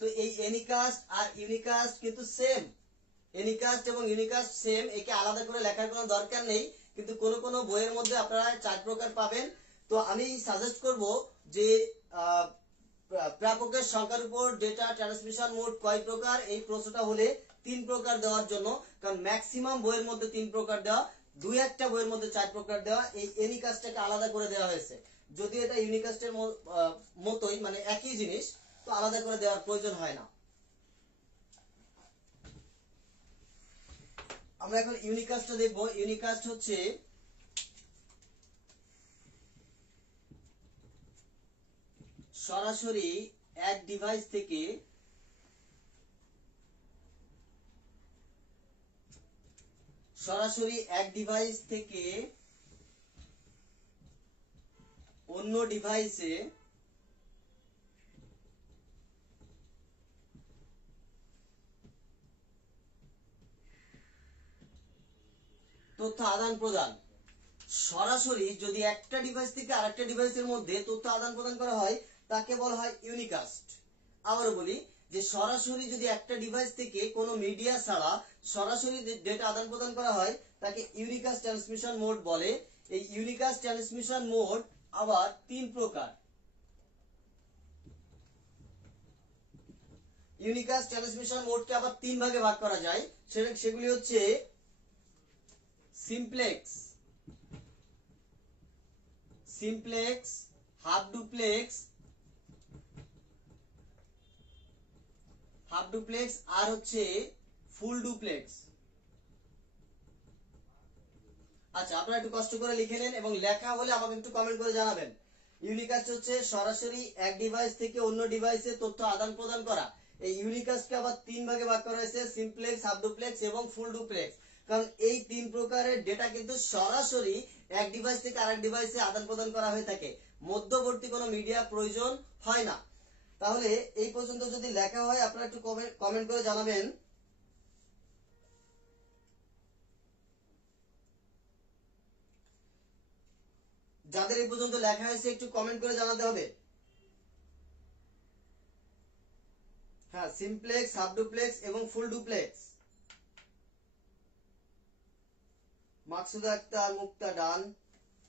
তো এই এনিকাস্ট আর ইউনিকাস্ট কিন্তু সেম। এনিকাস্ট এবং ইউনিকাস্ট সেম, একে আলাদা করে লেখার কোনো দরকার নেই। কিন্তু কোন কোন বইয়ের মধ্যে আপনারা 4 প্রকার পাবেন। তো আমি সাজেস্ট করব যে প্রাপকের সংখ্যার উপর ডেটা ট্রান্সমিশন মোড কয় প্রকার, এই প্রশ্নটা হলে 3 প্রকার দেওয়ার জন্য। কারণ ম্যাক্সিমাম বইয়ের মধ্যে 3 প্রকার দেওয়া, 2-1টা বইয়ের মধ্যে 4 প্রকার দেওয়া। এই এনিকাস্টটাকে আলাদা করে দেওয়া হয়েছে। যদি এটা ইউনিকাস্টের মতোই, মানে একই জিনিস, তো আলাদা করে দেওয়ার প্রয়োজন হয় না। আমরা এখন ইউনিকাস্টটা দেখব। ইউনিকাস্ট হচ্ছে সরাসরি এক ডিভাইস থেকে অন্য ডিভাইসে তথ্য আদান প্রদান। সরাসরি যদি একটা ডিভাইস থেকে আরেকটা ডিভাইসের মধ্যে তথ্য আদান প্রদান করা হয় তাকে বলা হয় ইউনিকাস্ট। আবারও বলি যে সরাসরি যদি একটা ডিভাইস থেকে কোনো মিডিয়া ছাড়া সরাসরি ডেটা আদান প্রদান করা হয় তাকে ইউনিকাস্ট ট্রান্সমিশন মোড বলে। এই ইউনিকাস্ট ট্রান্সমিশন মোড আবার 3 প্রকার। ইউনিকাস্ট ট্রান্সমিশন মোডকে আবার 3 ভাগে ভাগ করা যায়। সেগুলি হচ্ছে সিমপ্লেক্স, হাফ ডুপ্লেক্স আর হচ্ছে ফুল ডুপ্লেক্স। আচ্ছা, আপনারা একটু কষ্ট করে লিখে নেন এবং লেখা হলে আমাকে একটু কমেন্ট করে জানাবেন। ইউনিকাস্ট হচ্ছে সরাসরি এক ডিভাইস থেকে অন্য ডিভাইসে তথ্য আদান প্রদান করা। এই ইউনিকাস্টকে আবার 3 ভাগে ভাগ করা হয়েছে: সিমপ্লেক্স, হাফ ডুপ্লেক্স এবং ফুল ডুপ্লেক্স। কারণ এই 3 প্রকারের ডেটা কিন্তু সরাসরি এক ডিভাইস থেকে আরেক ডিভাইসে আদান প্রদান করা হয়ে থাকে, মধ্যবর্তী কোনো মিডিয়া প্রয়োজন হয় না। তাহলে এই পর্যন্ত যদি লেখা হয় আপনারা একটু কমেন্ট করে জানাবেন। যাদের এই পর্যন্ত লেখা হয়েছে একটু কমেন্ট করে জানাতে হবে। হ্যাঁ, সিমপ্লেক্স, হাফ ডুপ্লেক্স এবং ফুল ডুপ্লেক্স। মাকসুদা আক্তার, মুক্তা ডান,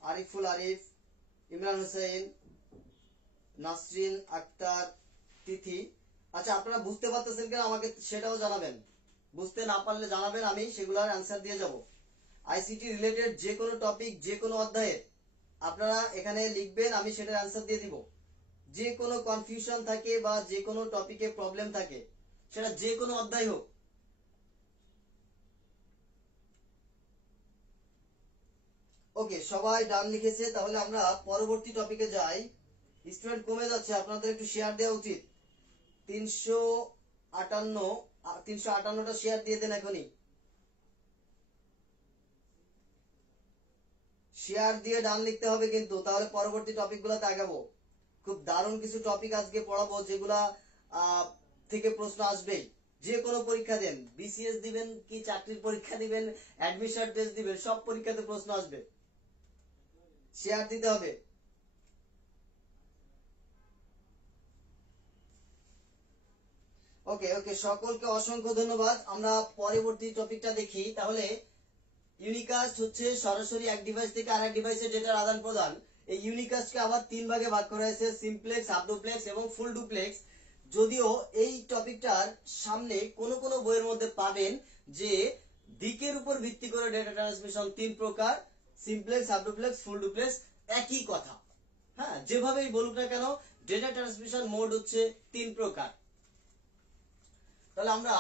আরিফুল আরিফ, ইমরান হোসেন, নাসরিন আক্তার, তিথি। আচ্ছা, আপনারা বুঝতে পারতেছেন কিনা আমাকে সেটাও জানাবেন। বুঝতে না পারলে জানাবেন, আমি সেগুলোর অ্যান্সার দিয়ে যাব। আইসিটি রিলেটেড যে কোনো টপিক, যে কোনো অধ্যায়ে আপনারা এখানে লিখবেন, আমি সেটার অ্যান্সার দিয়ে দিব। যে কোনো কনফিউশন থাকে বা যে কোনো টপিকে প্রবলেম থাকে, সেটা যে কোনো অধ্যায় হোক। ওকে, সবাই ডান লিখেছে, তাহলে আমরা পরবর্তী টপিকে যাই। স্টুডেন্ট কমে যাচ্ছে, আপনাদের একটু শেয়ার দেওয়া উচিত। 358টা শেয়ার দিয়ে দেন এখনই। শেয়ার দিয়ে ডান লিখতে হবে কিন্তু, তাহলে পরবর্তী টপিকগুলোতে আগাবো। খুব দারুণ কিছু টপিক আজকে পড়াবো, যেগুলা থেকে প্রশ্ন আসবেই। যে কোনো পরীক্ষা দেন, বিসিএস দিবেন কি চাকরির পরীক্ষা দিবেন, অ্যাডমিশন টেস্ট দিবেন, সব পরীক্ষাতে প্রশ্ন আসবে। শেয়ার দিতে হবে। ওকে ওকে, সকলকে অসংখ্য ধন্যবাদ। আমরা পরবর্তী টপিকটা দেখি। তাহলে ইউনিকাস্ট হচ্ছে সরাসরি এক ডিভাইস থেকে আরেক ডিভাইসে ডেটার আদান প্রদান। এই ইউনিকাস্টকে আবার 3 ভাগে ভাগ করা হয়েছে, সিমপ্লেক্স, হাফ ডুপ্লেক্স এবং ফুল ডুপ্লেক্স। যদিও এই টপিকটার সামনে কোন কোন বইয়ের মধ্যে পাবেন যে দিকের উপর ভিত্তি করে ডেটা ট্রান্সমিশন 3 প্রকার, simplex, half duplex, full duplex, একই কথা। হ্যাঁ, যেভাবেই বলুক না কেন, ডেটা ট্রান্সমিশন মোড হচ্ছে 3 প্রকার। তাহলে আমরা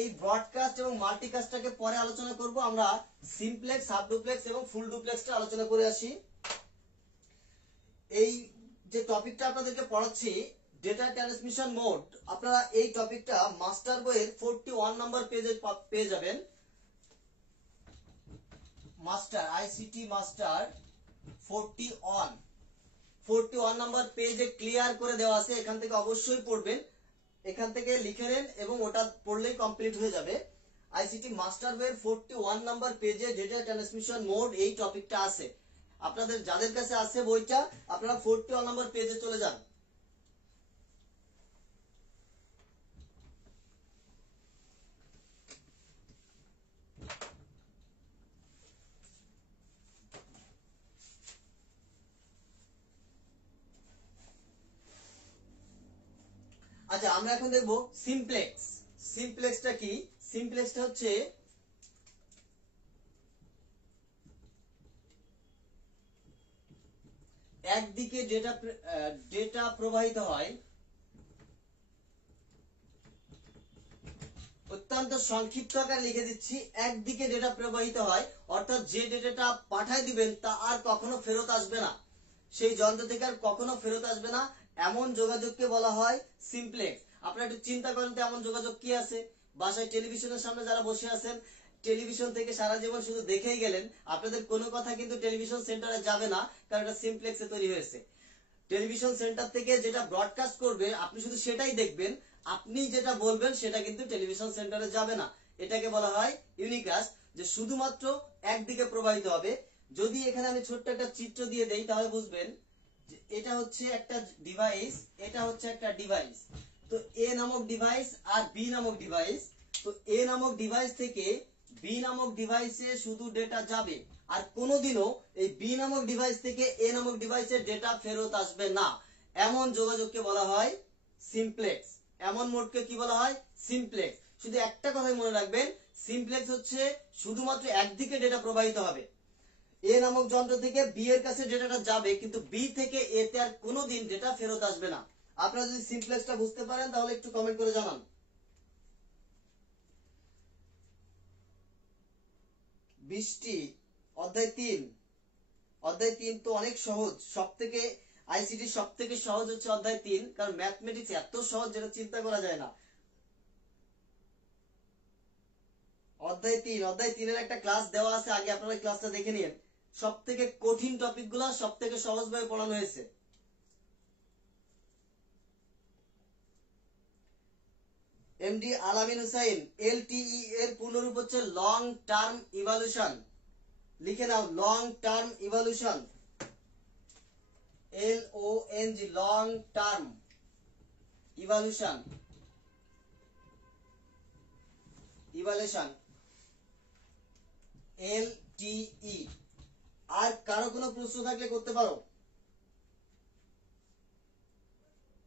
এই ব্রডকাস্ট এবং মাল্টিকাস্টটাকে পরে আলোচনা করব। আমরা সিমপ্লেক্স, হাফ ডুপ্লেক্স এবং ফুল ডুপ্লেক্সটা আলোচনা করে আসি। এই যে টপিকটা আপনাদেরকে পড়াচ্ছি, ডেটা ট্রান্সমিশন মোড, আপনারা এই টপিকটা মাস্টার বইয়ের 41 নম্বর পেজে পেয়ে যাবেন। মাস্টার, আইসিটি মাস্টার 41 নম্বর পেজে ক্লিয়ার করে দেওয়া আছে। এখান থেকে অবশ্যই পড়বেন, এখান থেকে লিখে নেন এবং ওটা পড়লেই কমপ্লিট হয়ে যাবে। আইসিটি মাস্টার বইয়ের 41 নম্বর পেজে ডেটা ট্রান্সমিশন মোড এই টপিকটা আছে। আপনাদের যাদের কাছে আছে বইটা, আপনারা 41 নম্বর পেজে চলে যান। আচ্ছা, আমরা এখন দেখব সিমপ্লেক্স। সিমপ্লেক্সটা কি? সিমপ্লেক্সটা হচ্ছে একদিকে ডেটা প্রবাহিত হয়, অত্যন্ত সংক্ষিপ্ত আকারে লিখে দিচ্ছি। একদিকে ডেটা প্রবাহিত হয়, অর্থাৎ যে ডেটাটা পাঠায় দিবেন তা আর কখনো ফেরত আসবে না, সেই যন্ত্র থেকে আর কখনো ফেরত আসবে না, এমন যোগাযোগকে বলা হয় সিমপ্লেক্স। আপনারা একটু চিন্তা করেন তো, এমন যোগাযোগ কি আছে? বাসায় টেলিভিশনের সামনে যারা বসে আছেন, টেলিভিশন থেকে সারা জীবন শুধু দেখেই গেলেন, আপনাদের কোনো কথা কিন্তু টেলিভিশন সেন্টারে যাবে না, কারণ এটা সিমপ্লেক্সে তৈরি হয়েছে। টেলিভিশন সেন্টার থেকে যেটা ব্রডকাস্ট করবে আপনি শুধু সেটাই দেখবেন, আপনি যেটা বলবেন সেটা কিন্তু টেলিভিশন সেন্টারে যাবে না। এটাকে বলা হয় ইউনিকাস্ট, যে শুধুমাত্র একদিকে প্রবাহিত হবে। যদি এখানে আমি ছোট্ট একটা চিত্র দিয়ে দেই, তাহলে বুঝবেন যে এটা হচ্ছে একটা ডিভাইস, এটা হচ্ছে একটা ডিভাইস। তো এ নামক ডিভাইস আর বি নামক ডিভাইস। তো এ নামক ডিভাইস থেকে বি নামক ডিভাইসে শুধু ডেটা যাবে, আর কোনোদিনও এই বি নামক ডিভাইস থেকে এ নামক ডিভাইসে ডেটা ফেরত আসবে না। এমন যোগাযোগকে বলা হয় সিমপ্লেক্স। এমন মোডকে কি বলা হয়? সিমপ্লেক্স। শুধু একটা কথাই মনে রাখবেন, সিমপ্লেক্স হচ্ছে শুধুমাত্র একদিকে ডেটা প্রবাহিত হবে। এ নামক যন্ত্র থেকে বি এর কাছে ডেটাটা যাবে, কিন্তু বি থেকে এ তে আর কোনোদিন ডেটা ফেরত আসবে না। আপনারা যদি সিমপ্লেক্সটা বুঝতে পারেন তাহলে একটু কমেন্ট করে জানান। বৃষ্টি, অধ্যায় 3। অধ্যায় 3 তো অনেক সহজ, সবথেকে আইসিটি সবথেকে সহজ হচ্ছে অধ্যায় 3, কারণ ম্যাথমেটিক্স এত সহজ যেটা চিন্তা করা যায় না। অধ্যায় 3 এর একটা ক্লাস দেওয়া আছে, আগে আপনারা ক্লাসটা দেখে নিন। সবথেকে কঠিন টপিকগুলো সবথেকে সহজভাবে পড়ানো হয়েছে। এমডি আলামিন হুসাইন, এলটিই এর পূর্ণরূপ হচ্ছে লং টার্ম ইভালুশন। লিখে নাও, long term evolution, LONG, long term evolution. Evaluation LTE। আর কারো কোনো প্রশ্ন থাকলে করতে পারো।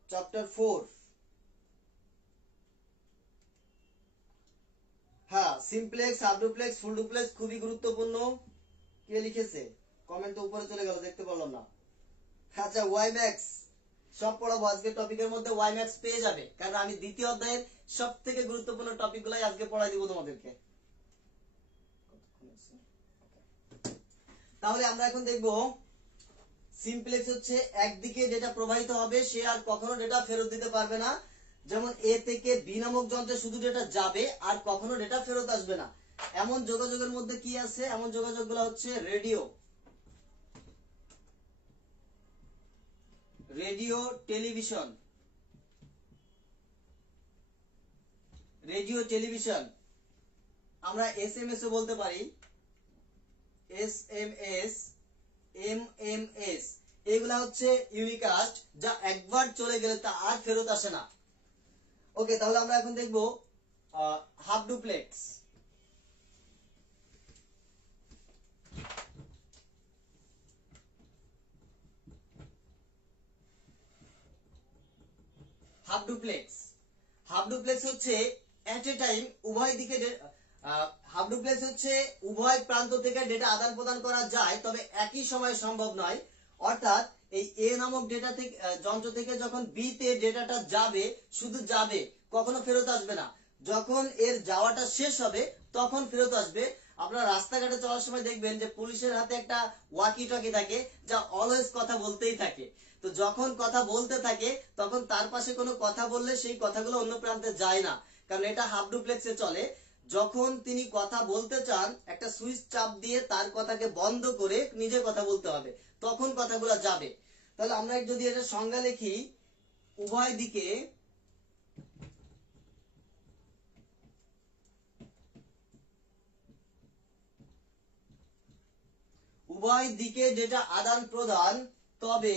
চ্যাপ্টার 4। হ্যাঁ, simplex, half duplex, full duplex খুবই গুরুত্বপূর্ণ। কে লিখেছে? কমেন্ট তো উপরে চলে গেল, দেখতে পারলাম না। আচ্ছা, ওয়াই ম্যাক্স সব পড়াবো আজকে। টপিকের মধ্যে ওয়াই ম্যাক্স পেয়ে যাবে, কারণ আমি দ্বিতীয় অধ্যায়ের সব থেকে গুরুত্বপূর্ণ টপিকগুলাই আজকে পড়াই দিব তোমাদেরকে। তাহলে আমরা এখন দেখব সিমপ্লেক্স হচ্ছে একদিকে ডেটা প্রবাহিত হবে, সে আর কখনো ডেটা ফেরত দিতে পারবে না। যেমন এ থেকে বি নামক যন্ত্রে শুধু ডেটা যাবে আর কখনো ডেটা ফেরত আসবে না। এমন যোগাযোগের মধ্যে কি আছে? এমন যোগাযোগগুলো হচ্ছে রেডিও, টেলিভিশন, আমরা SMS ও বলতে পারি, SMS, MMS। এগুলা হচ্ছে ইউনিকাস্ট, যা একবার চলে গেলে তা আর ফেরত আসে না। ওকে, তাহলে আমরা এখন দেখব হাফ ডুপ্লেক্স। হাফ ডুপ্লেক্স হচ্ছে এট এ টাইম উভয় দিকে হাফ ডুপ্লেক্স হচ্ছে উভয় প্রান্ত থেকে ডেটা আদান প্রদান করা যায়, তবে একই সময়ে সম্ভব নয়। অর্থাৎ এই এ নামক ডেটা থেকে যন্ত্র থেকে যখন বি তে ডেটাটা যাবে, শুধু যাবে, কখনো ফেরত আসবে না। যখন এর যাওয়াটা শেষ হবে তখন ফেরত আসবে। আপনারা রাস্তাঘাটে চলার সময় দেখবেন যে পুলিশের হাতে একটা ওয়াকি টকি থাকে, যা অলওয়েজ কথা বলতেই থাকে। তো যখন কথা বলতে থাকে তখন তার পাশে কোনো কথা বললে সেই কথাগুলো অন্য প্রান্তে যায় না, কারণ এটা হাফ ডুপ্লেক্সে চলে। যখন তিনি কথা বলতে চান, একটা সুইচ চাপ দিয়ে তার কথাকে বন্ধ করে নিজে কথা বলতে হবে, তখন কথাগুলো যাবে। তাহলে আমরা যদি এটা সংজ্ঞা লিখি, উভয় দিকে ডেটা আদান প্রদান, তবে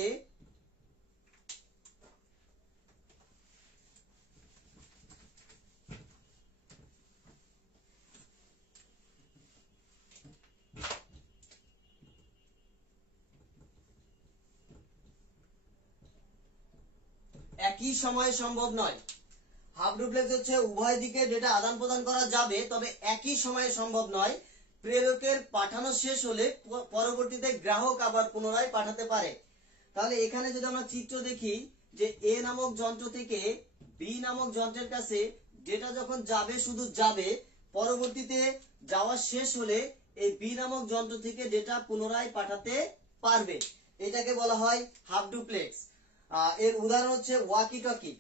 একই সময়ে সম্ভব নয়। হাফ ডুপ্লেক্স হচ্ছে উভয় দিকে ডেটা আদান প্রদান করা যাবে, তবে একই সময়ে সম্ভব নয়। প্রেরকের পাঠানো শেষ হলে পরবর্তীতে গ্রাহক আবার পুনরায় পাঠাতে পারে। তাহলে এখানে যদি আমরা চিত্র দেখি, যে এ নামক যন্ত্র থেকে বি নামক যন্ত্রের কাছে ডেটা যখন যাবে, শুধু যাবে, পরবর্তীতে যাওয়া শেষ হলে এই বি নামক যন্ত্র থেকে ডেটা পুনরায় পাঠাতে পারবে। এটাকে বলা হয় হাফ ডুপ্লেক্স। এর উদাহরণ হচ্ছে ওয়াকি টকি।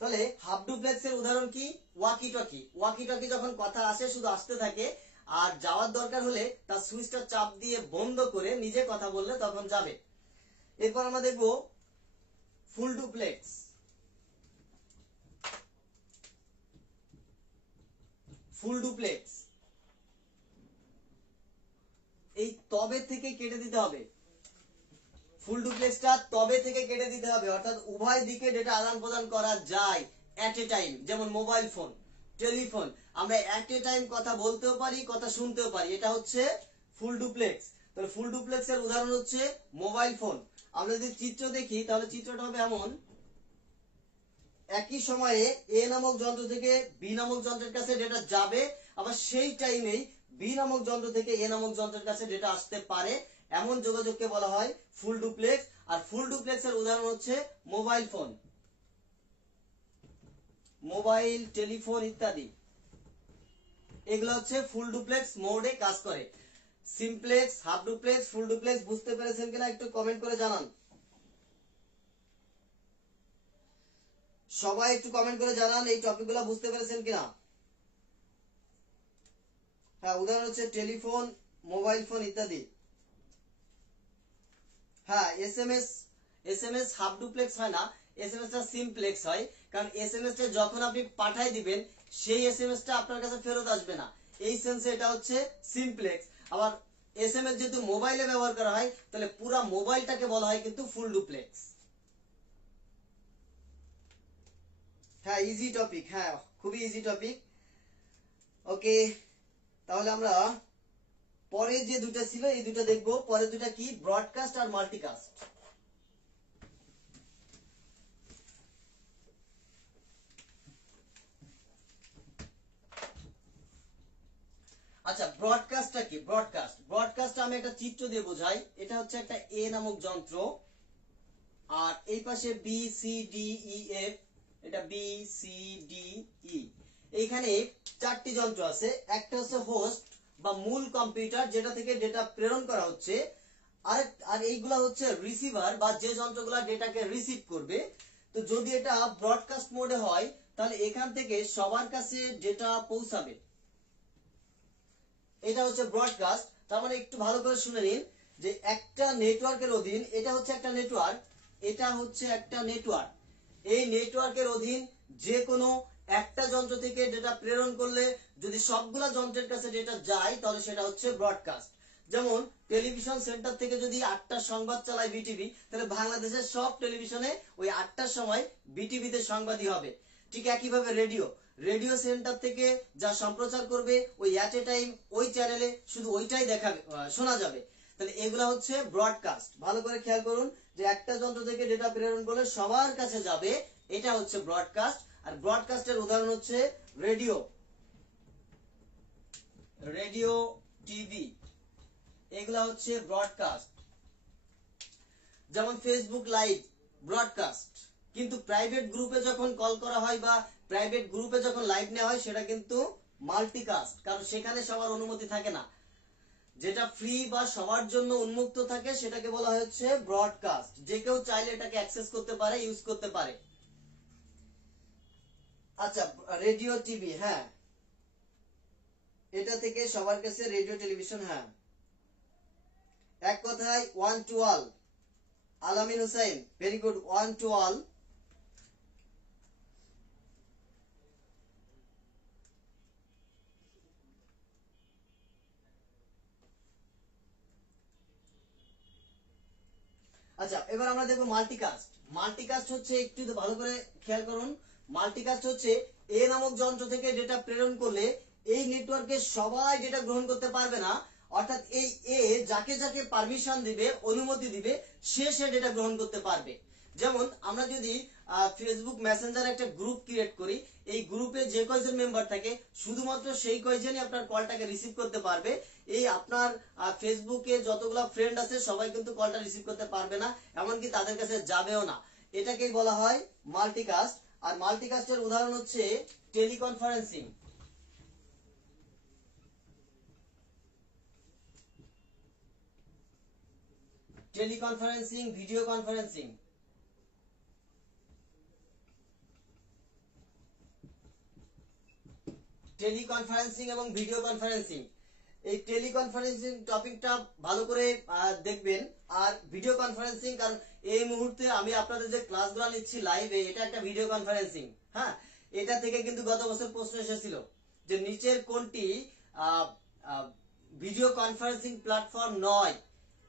তাহলে হাফ ডুপ্লেক্স এর উদাহরণ কি? ওয়াকি টকি যখন কথা আসে শুধু আসতে থাকে, আর যাওয়ার দরকার হলে তার সুইচটা চাপ দিয়ে বন্ধ করে নিজে কথা বললে তখন যাবে। এরপর আমরা দেখব ফুল ডুপ্লেক্স। এই তবে থেকে কেটে দিতে হবে। ফুল ডুপ্লেক্সটা তবে থেকে কেটে দিতে হবে, অর্থাৎ উভয় দিকে ডেটা আদান প্রদান করা যায় এট এ টাইম। যেমন মোবাইল ফোন, টেলিফোন, আমরা এট এ টাইম কথা বলতেও পারি, কথা শুনতেও পারি। এটা হচ্ছে ফুল ডুপ্লেক্স। তাহলে ফুল ডুপ্লেক্স এর উদাহরণ হচ্ছে মোবাইল ফোন। আমরা যদি চিত্র দেখি, তাহলে চিত্রটা হবে এমন, একই সময়ে এ নামক যন্ত্র থেকে বি নামক যন্ত্রের কাছে ডেটা যাবে, আবার সেই টাইমেই বি নামক যন্ত্র থেকে এ নামক যন্ত্রের কাছে ডেটা আসতে পারে। এমন যোগাযোগকে বলা হয় ফুল ডুপ্লেক্স। আর ফুল ডুপ্লেক্স এর উদাহরণ হচ্ছে মোবাইল ফোন, মোবাইল, টেলিফোন ইত্যাদি। এগুলো হচ্ছে ফুল ডুপ্লেক্স মোডে কাজ করে। Simplex, half duplex, full duplex বুঝতে পেরেছেন কিনা একটু কমেন্ট করে জানান। সবাই একটু কমেন্ট করে জানান এই টপিকগুলো বুঝতে পেরেছেন কিনা। হ্যাঁ, উদাহরণ হচ্ছে টেলিফোন, মোবাইল ফোন ইত্যাদি। হ্যাঁ, এসএমএস হাফ ডুপ্লেক্স হয় না, এসএমএস টা সিমপ্লেক্স হয়। কারণ এসএমএস টা যখন আপনি পাঠাই দিবেন, সেই এসএমএস টা আপনার কাছে ফেরত আসবে না। এই সেন্সে এটা হচ্ছে সিমপ্লেক্স। আবার এসএমএস যেহেতু মোবাইলে ব্যবহার করা হয় তাহলে পুরো মোবাইলটাকে বলা হয় কিন্তু ফুল ডুপ্লেক্স। হ্যাঁ ইজি টপিক, হ্যাঁ খুবই ইজি টপিক। ওকে তাহলে আমরা পরে যে দুটো ছিল এই দুটো দেখবো। পরে দুটো কি, ব্রডকাস্ট আর মাল্টিকাস্ট। আচ্ছা ব্রডকাস্টটা কি? ব্রডকাস্ট আমি একটা চিত্র দিয়ে বোঝাই। এটা হচ্ছে একটা এ নামক যন্ত্র, আর এই পাশে B C D E F, এটা বি সি ডি ই, এইখানে চারটি যন্ত্র আছে। একটা হচ্ছে হোস্ট বা মূল কম্পিউটার যেটা থেকে ডেটা প্রেরণ করা হচ্ছে, আর এইগুলা হচ্ছে রিসিভার বা যে যন্ত্রগুলা ডেটাকে রিসিভ করবে। তো যদি এটা ব্রডকাস্ট মোডে হয় তাহলে এখান থেকে সবার কাছে ডেটা পৌঁছাবে, এটা হচ্ছে ব্রডকাস্ট। তার মানে একটু ভালো করে শুনে নিন যে একটা নেটওয়ার্কের অধীন, এটা হচ্ছে একটা নেটওয়ার্ক, এটা হচ্ছে একটা নেটওয়ার্ক। এই নেটওয়ার্কের অধীন যে কোনো একটা যন্ত্র থেকে ডেটা প্রেরণ করলে যদি সবগুলা যন্ত্রের কাছে ডেটা যায় তাহলে সেটা হচ্ছে ব্রডকাস্ট। যেমন টেলিভিশন সেন্টার থেকে যদি 8টার সংবাদ চালায় বিটিভি, তাহলে বাংলাদেশের সব টেলিভিশনে ওই 8টার সময় বিটিভিতে সংবাদই হবে। ঠিক একইভাবে রেডিও সেন্টার থেকে যা সম্প্রচার করবে ওই এট এ টাইম ওই চ্যানেলে শুধু ওইটাই শোনা যাবে। তাহলে এগুলা হচ্ছে ব্রডকাস্ট। ভালো করে খেয়াল করুন যে একটা যন্ত্র থেকে ডেটা প্রেরণ করলে সবার কাছে যাবে, এটা হচ্ছে ব্রডকাস্ট। আর ব্রডকাস্টের উদাহরণ হচ্ছে রেডিও, টিভি, এগুলা হচ্ছে ব্রডকাস্ট। যেমন ফেসবুক লাইভ ব্রডকাস্ট, কিন্তু প্রাইভেট গ্রুপে যখন কল করা হয় বা প্রাইভেট গ্রুপে যখন লাইভ নেওয়া হয় সেটা কিন্তু মাল্টিকাস্ট, কারণ সেখানে সবার অনুমতি থাকে না। যেটা ফ্রি বা সবার জন্য উন্মুক্ত থাকে সেটাকে বলা হচ্ছে ব্রডকাস্ট, যে কেউ চাইলে এটাকে অ্যাক্সেস করতে পারে, ইউজ করতে পারে। আচ্ছা রেডিও টিভি, হ্যাঁ এটা থেকে সবার কাছে রেডিও টেলিভিশন, হ্যাঁ এক কথায় one to all. Alamin Hussain, very good, one to all. আচ্ছা এবার আমরা দেখবো মাল্টিকাস্ট। মাল্টিকাস্ট হচ্ছে, একটু ভালো করে খেয়াল করুন, মাল্টিকাস্ট হচ্ছে এ নামক যন্ত্র থেকে ডেটা প্রেরণ করলে এই নেটওয়ার্কে সবাই ডেটা গ্রহণ করতে পারবে না, অর্থাৎ এই এ যাকে যাকে পারমিশন দিবে, অনুমতি দিবে, সে ডেটা গ্রহণ করতে পারবে। যেমন আমরা যদি ফেসবুক মেসেঞ্জারে একটা গ্রুপ ক্রিয়েট করি, এই গ্রুপে যে কয়জন মেম্বার থাকে শুধুমাত্র সেই কয়জনই আপনার কলটাকে রিসিভ করতে পারবে। এই আপনার ফেসবুকে যতগুলো ফ্রেন্ড আছে সবাই কিন্তু কলটা রিসিভ করতে পারবে না, এমনকি তাদের কাছে যাবেও না। এটাকেই বলা হয় মাল্টিকাস্ট। আর মাল্টিকাস্টের উদাহরণ হচ্ছে টেলিকনফারেন্সিং, ভিডিও কনফারেন্সিং। টেলিকনফারেন্সিং এবং ভিডিও কনফারেন্সিং, এই টেলিকনফারেন্সিং টপিকটা ভালো করে দেখবেন। আর ভিডিও কনফারেন্সিং, কারণ এই মুহূর্তে আমি আপনাদের যে ক্লাসগুলো নিচ্ছি লাইভে, এটা একটা ভিডিও কনফারেন্সিং। হ্যাঁ এটা থেকে কিন্তু গত বছর প্রশ্ন এসেছিল যে নিচের কোনটি ভিডিও কনফারেন্সিং প্ল্যাটফর্ম নয়,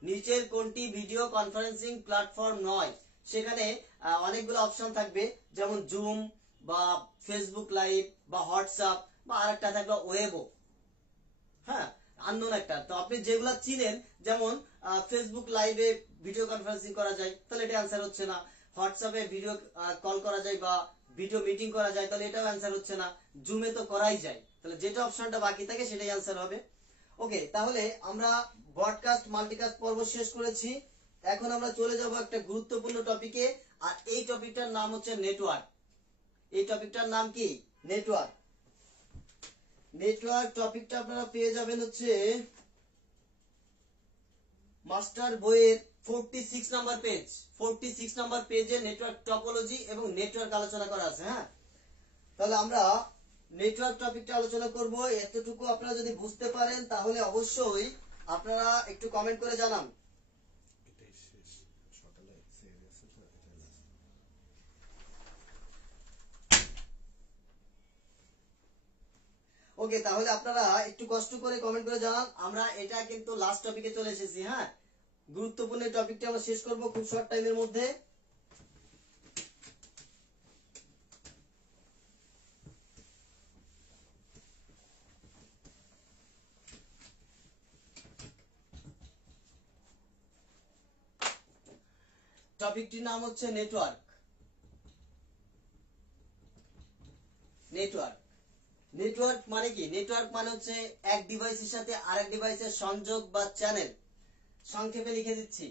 নিচের কোনটি ভিডিও কনফারেন্সিং প্ল্যাটফর্ম নয়। সেখানে অনেকগুলো অপশন থাকবে, যেমন জুম বা ফেসবুক লাইভ বা হোয়াটসঅ্যাপ, বা আরেকটা থাকবে ওয়েবো, হ্যাঁ আননোন একটা। তো আপনি যেগুলা চিনেন, যেমন ফেসবুক লাইভে ভিডিও কনফারেন্সিং করা যায়, তাহলে এটা অ্যান্সার হচ্ছে না। হোয়াটসঅ্যাপে ভিডিও কল করা যায় বা ভিডিও মিটিং করা যায়, তাহলে এটাও অ্যান্সার হচ্ছে না। জুমে তো করাই যায়, তাহলে যেটা অপশনটা বাকি থাকে সেটাই অ্যান্সার হবে। ওকে তাহলে আমরা ব্রডকাস্ট মাল্টিকাস্ট পর্ব শেষ করেছি। এখন আমরা চলে যাব একটা গুরুত্বপূর্ণ টপিকে, আর এই টপিকটার নাম হচ্ছে নেটওয়ার্ক। এই টপিকটার নাম কি? নেটওয়ার্ক। নেটওয়ার্ক টপিকটা আপনারা পেয়ে যাবেন হচ্ছে মাস্টার বইয়ের 46 নাম্বার পেজ। 46 নাম্বার পেজে নেটওয়ার্ক টপোলজি এবং নেটওয়ার্ক আলোচনা করা আছে। হ্যাঁ তাহলে আমরা নেটওয়ার্ক টপিকটা আলোচনা করব। এতটুকু আপনারা যদি বুঝতে পারেন তাহলে অবশ্যই আপনারা একটু কমেন্ট করে জানান। ওকে, তাহলে আপনারা একটু কষ্ট করে কমেন্ট করে জানান। আমরা এটা কিন্তু লাস্ট টপিকে চলে এসেছি। হ্যাঁ, গুরুত্বপূর্ণ এই টপিকটা আমরা শেষ করব খুব শর্ট টাইমের মধ্যে। টপিকটির নাম হচ্ছে নেটওয়ার্ক। নেটওয়ার্ক নেটওয়ার্ক মানে কি? নেটওয়ার্ক মানে হচ্ছে এক ডিভাইসের সাথে আরেক ডিভাইসের সংযোগ বা চ্যানেল। সংক্ষেপে লিখে দিচ্ছি।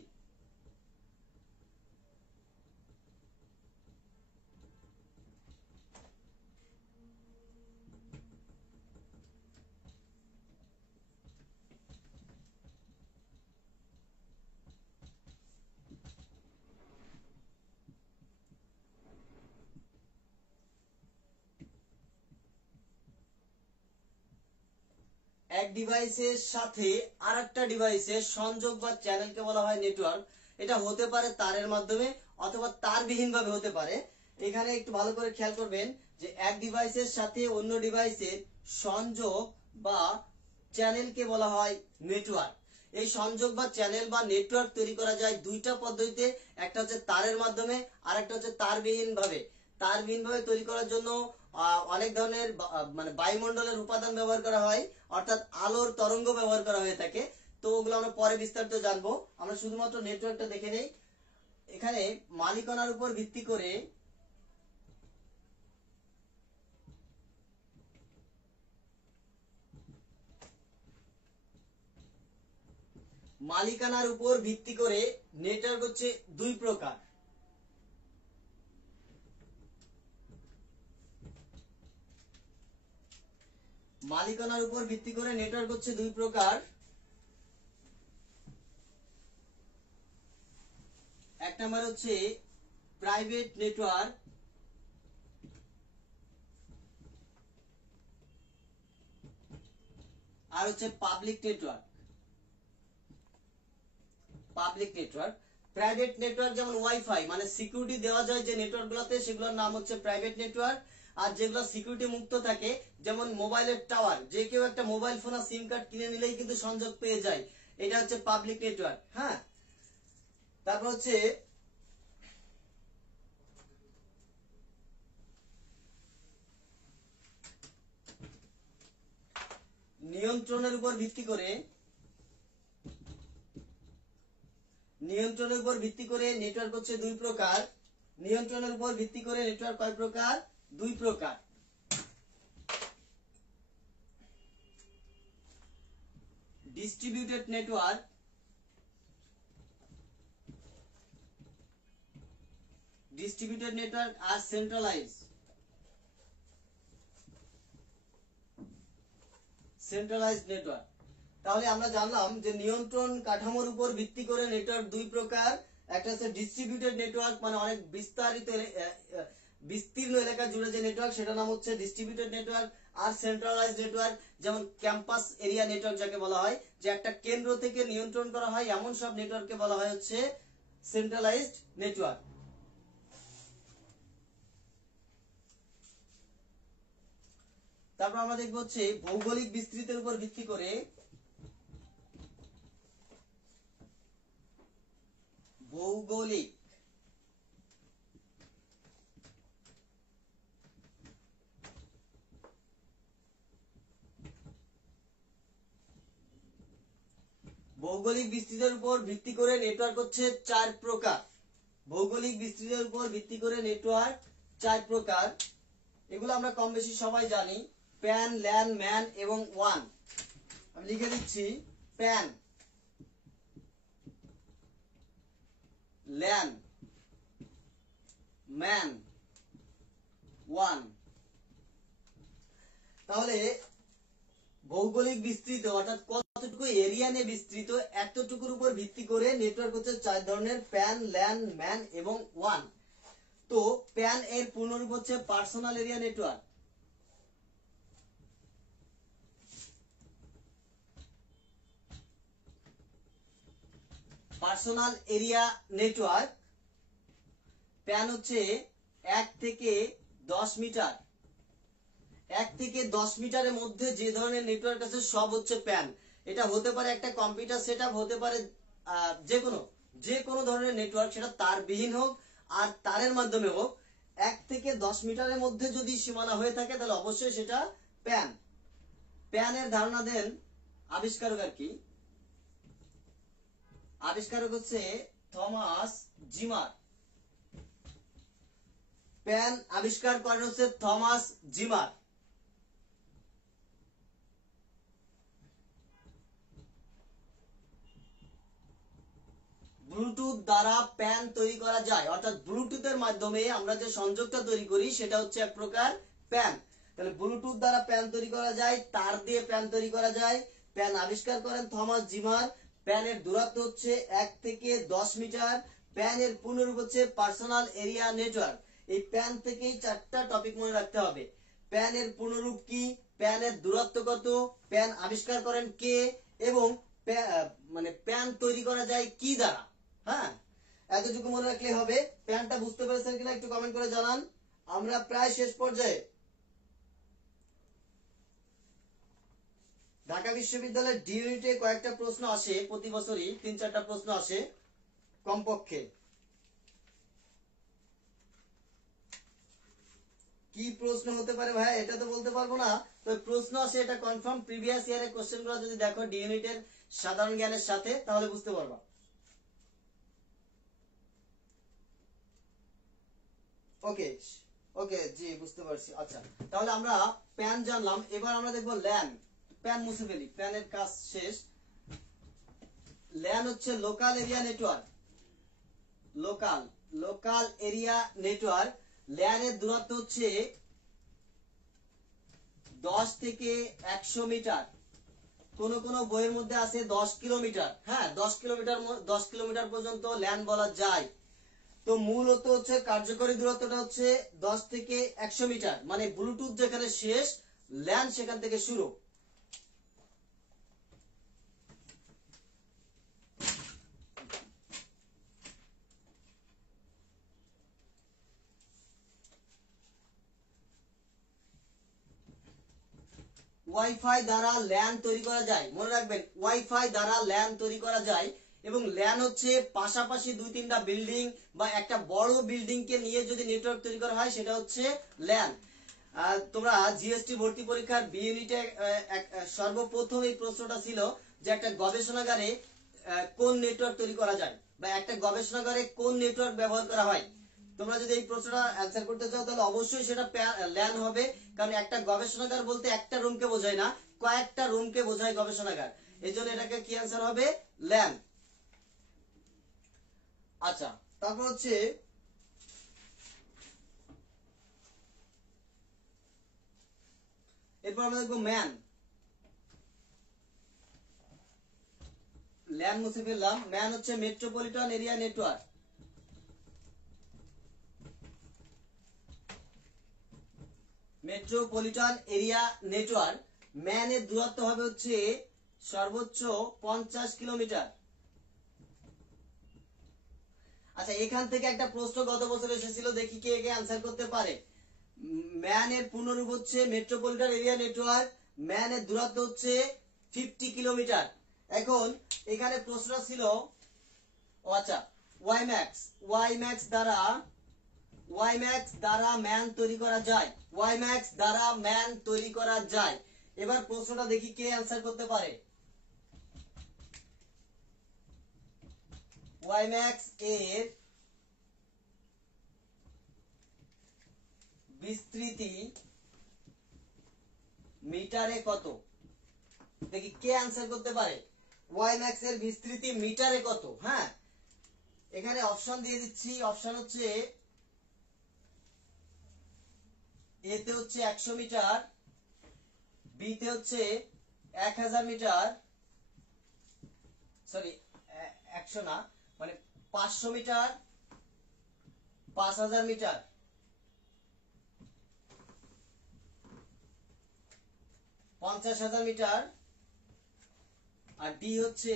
এক ডিভাইসের সাথে আরেকটা ডিভাইসের সংযোগ বা চ্যানেলকে বলা হয় নেটওয়ার্ক। এটা হতে পারে তারের মাধ্যমে অথবা তারবিহীন ভাবে হতে পারে। এখানে একটু ভালো করে খেয়াল করবেন যে এক ডিভাইসের সাথে অন্য ডিভাইসের সংযোগ বা চ্যানেলকে বলা হয় নেটওয়ার্ক। এই সংযোগ বা চ্যানেল বা নেটওয়ার্ক তৈরি করা যায় দুইটা পদ্ধতিতে। একটা হচ্ছে তারের মাধ্যমে আর একটা হচ্ছে তারবিহীন ভাবে। তারবিহীন ভাবে তৈরি করার জন্য অনেক ধরনের মানে বায়ুমণ্ডলের উপাদান ব্যবহার করা হয়, অর্থাৎ আলোর তরঙ্গ ব্যবহার করা হয়ে থাকে। তো ওগুলো আমরা পরে বিস্তারিত জানবো। আমরা শুধুমাত্র নেটওয়ার্কটা দেখে নেই। এখানে মালিকানার উপর ভিত্তি করে নেটওয়ার্ক হচ্ছে দুই প্রকার। মালিকানার উপর ভিত্তি করে নেটওয়ার্ক হচ্ছে দুই প্রকার। এক নাম্বার হচ্ছে প্রাইভেট নেটওয়ার্ক, আর হচ্ছে পাবলিক নেটওয়ার্ক। প্রাইভেট নেটওয়ার্ক যেমন ওয়াইফাই, মানে সিকিউরিটি দেওয়া যায় যে নেটওয়ার্ক গুলোতে, সেগুলোর নাম হচ্ছে প্রাইভেট নেটওয়ার্ক। আর যেগুলো সিকিউরিটি মুক্ত থাকে যেমন মোবাইলের টাওয়ার, যে কেউ একটা মোবাইল ফোন আর সিম কার্ড কিনে নিলেই কিন্তু সংযোগ পেয়ে যায়, এটা হচ্ছে পাবলিক নেটওয়ার্ক। হ্যাঁ, তারপর হচ্ছে নিয়ন্ত্রণের উপর ভিত্তি করে নেটওয়ার্ক হচ্ছে দুই প্রকার। নিয়ন্ত্রণের উপর ভিত্তি করে নেটওয়ার্ক কয় প্রকার? দুই প্রকার। ডিস্ট্রিবিউটেড নেটওয়ার্ক আর সেন্ট্রালাইজড নেটওয়ার্ক। তাহলে আমরা জানলাম যে নিয়ন্ত্রণ কাঠামোর উপর ভিত্তি করে নেটওয়ার্ক দুই প্রকার। একটা হচ্ছে ডিস্ট্রিবিউটেড নেটওয়ার্ক, মানে অনেক বিস্তীর্ণ এলাকা জুড়ে যে নেটওয়ার্ক, সেটার নাম হচ্ছে ডিস্ট্রিবিউটেড নেটওয়ার্ক। আর সেন্ট্রালাইজড নেটওয়ার্ক, যেমন ক্যাম্পাস এরিয়া নেটওয়ার্ক যাকে বলা হয়, যে একটা কেন্দ্র থেকে নিয়ন্ত্রণ করা হয়, এমন সব নেটওয়ার্ককে বলা হয় হচ্ছে সেন্ট্রালাইজড নেটওয়ার্ক। তারপর আমরা দেখব হচ্ছে ভৌগোলিক বিস্তৃতির উপর ভিত্তি করে ভৌগোলিক বিস্তৃতির উপর ভিত্তি করে নেটওয়ার্ক হচ্ছে চার প্রকার। ভৌগোলিক বিস্তৃতির উপর ভিত্তি করে নেটওয়ার্ক চার প্রকার। এগুলো আমরা কম বেশি সবাই জানি, প্যান, ল্যান, ম্যান এবং ওয়ান। আমি লিখে দিচ্ছি প্যান, ল্যান, ম্যান, ওয়ান। তাহলে ভৌগোলিক বিস্তৃত অর্থাৎ কতটুকু এরিয়া নিয়ে বিস্তৃত, এতটুকুর উপর ভিত্তি করে নেটওয়ার্ক হচ্ছে চার ধরনের, প্যান, ল্যান, ম্যান এবং ওয়ান। তো প্যান এর পূর্ণরূপ হচ্ছে personal area network. Personal area network pan হচ্ছে 1 থেকে 10 মিটার। 1 থেকে 10 মিটারের মধ্যে যে ধরনের নেটওয়ার্ক আছে সব হচ্ছে প্যান। এটা হতে পারে একটা কম্পিউটার সেটআপ, হতে পারে যে কোনো ধরনের নেটওয়ার্ক, সেটা তারবিহীন হোক আর তারের মাধ্যমে হোক। 1 থেকে 10 মিটারের মধ্যে যদি সীমানা হয়ে থাকে তাহলে অবশ্যই সেটা প্যান। প্যানের ধারণা দেন আবিষ্কারক আর কি, আবিষ্কারক হচ্ছে থমাস জিমার। প্যান আবিষ্কার করেন হচ্ছে থমাস জিমার। ব্লুটুথ দ্বারা প্যান তৈরি করা যায়, অর্থাৎ ব্লুটুথের মাধ্যমে আমরা যে সংযোগটা তৈরি করি সেটা হচ্ছে এক প্রকার প্যান। তাহলে ব্লুটুথ দ্বারা প্যান তৈরি করা যায়, তার দিয়ে প্যান তৈরি করা যায়। প্যান আবিষ্কার করেন থমাস জিমার। প্যানের দূরত্ব হচ্ছে 1 থেকে 10 মিটার। প্যানের পূর্ণরূপ হচ্ছে পার্সোনাল এরিয়া নেটওয়ার্ক। এই প্যান থেকেই 4টা টপিক মনে রাখতে হবে। প্যানের পূর্ণরূপ কি, প্যানের দূরত্ব কত, প্যান আবিষ্কার করেন কে, এবং প্যান তৈরি করা যায় কি দ্বারা। হ্যাঁ, এতটুকু মনে রাখলে হবে। প্যানটা বুঝতে পেরেছেন কিনা একটু কমেন্ট করে জানান। আমরা প্রায় শেষ পর্যায়ে। ঢাকা বিশ্ববিদ্যালয়ের ডি ইউনিটে কয়েকটা প্রশ্ন আসে প্রতি বছরই, 3-4টা প্রশ্ন আসে কমপক্ষে। কি প্রশ্ন হতে পারে ভাই এটা তো বলতে পারবো না, তবে প্রশ্ন আসে এটা কনফার্ম। প্রিভিয়াস ইয়ারের কোশ্চেনগুলো যদি দেখো ডি ইউনিটের সাধারণ জ্ঞানের সাথে তাহলে বুঝতে পারবা। ওকে ওকে, জি বুঝতে পারছি। আচ্ছা, তাহলে আমরা প্যান জানলাম, এবার আমরা দেখবো ল্যান। প্যান মুছে ফেলি, প্যানের কাজ শেষ। ল্যান হচ্ছে local area network. Local area network. ল্যানের দূরত্ব হচ্ছে 10 থেকে 100 মিটার। কোন কোন বইয়ের মধ্যে আছে 10 কিলোমিটার। হ্যাঁ, 10 কিলোমিটার পর্যন্ত ল্যান বলা যায়। তো মূলত হচ্ছে কার্যকরী দূরত্বটা হচ্ছে 10 থেকে 100 মিটার, মানে ব্লুটুথ যেখানে শেষ, ল্যান সেখান থেকে শুরু। ওয়াইফাই দ্বারা ল্যান তৈরি করা যায়, মনে রাখবেন ওয়াইফাই দ্বারা ল্যান তৈরি করা যায়। এবং ল্যান হচ্ছে পাশাপাশি 2-3টা বিল্ডিং বা একটা বড় বিল্ডিং কে নিয়ে যদি নেটওয়ার্ক তৈরি করা হয় সেটা হচ্ছে ল্যান। তোমরা জিএসটি ভর্তি পরীক্ষার বি ইউনিটে সর্বপ্রথম এই প্রশ্নটা ছিল যে একটা গবেষণাগারে কোন নেটওয়ার্ক তৈরি করা যায়, বা একটা গবেষণাগারে কোন নেটওয়ার্ক ব্যবহার করা হয়। তোমরা যদি এই প্রশ্নটা অ্যানসার করতে চাও তাহলে অবশ্যই সেটা ল্যান হবে, কারণ একটা গবেষণাগার বলতে একটা রুমকে বোঝায় না, কয়েকটা রুমকে বোঝায় গবেষণাগার। এই জন্য এটাকে কি অ্যান্সার হবে, ল্যান। আচ্ছা, তারপর হচ্ছে এরপর আমরা দেখবো ম্যান। ল্যান মুছে ফেললাম। ম্যান হচ্ছে metropolitan area network. Metropolitan area network. ম্যানের দূরত্ব হবে হচ্ছে সর্বোচ্চ 50 কিলোমিটার। আচ্ছা, এখান থেকে একটা প্রশ্ন গত বছর এসেছিল, দেখি কে কে আনসার করতে পারে। ম্যানের পূর্ণরূপ হচ্ছে মেট্রোপলিটন এরিয়া নেটওয়ার্ক। ম্যানের দূরত্ব হচ্ছে 50 কিলোমিটার। এখন এখানে প্রশ্ন ছিল, ও আচ্ছা, ওয়াইম্যাক্স দ্বারা ম্যান তৈরি করা যায়। ওয়াইম্যাক্স দ্বারা ম্যান তৈরি করা যায়। এবার প্রশ্নটা দেখি কে আনসার করতে পারে। ওয়াইম্যাক্স এর বিস্তৃতি মিটারে কত? দেখি কে আনসার করতে পারে। ওয়াইম্যাক্স এর বিস্তৃতি মিটারে কত? হ্যাঁ, এখানে অপশন দিয়ে দিচ্ছি। অপশন হচ্ছে এ তে হচ্ছে 100 মিটার, বি তে হচ্ছে 1000 মিটার, সরি 100 না, মানে 500 মিটার, 5000 মিটার, 50,000 মিটার, আর ডি হচ্ছে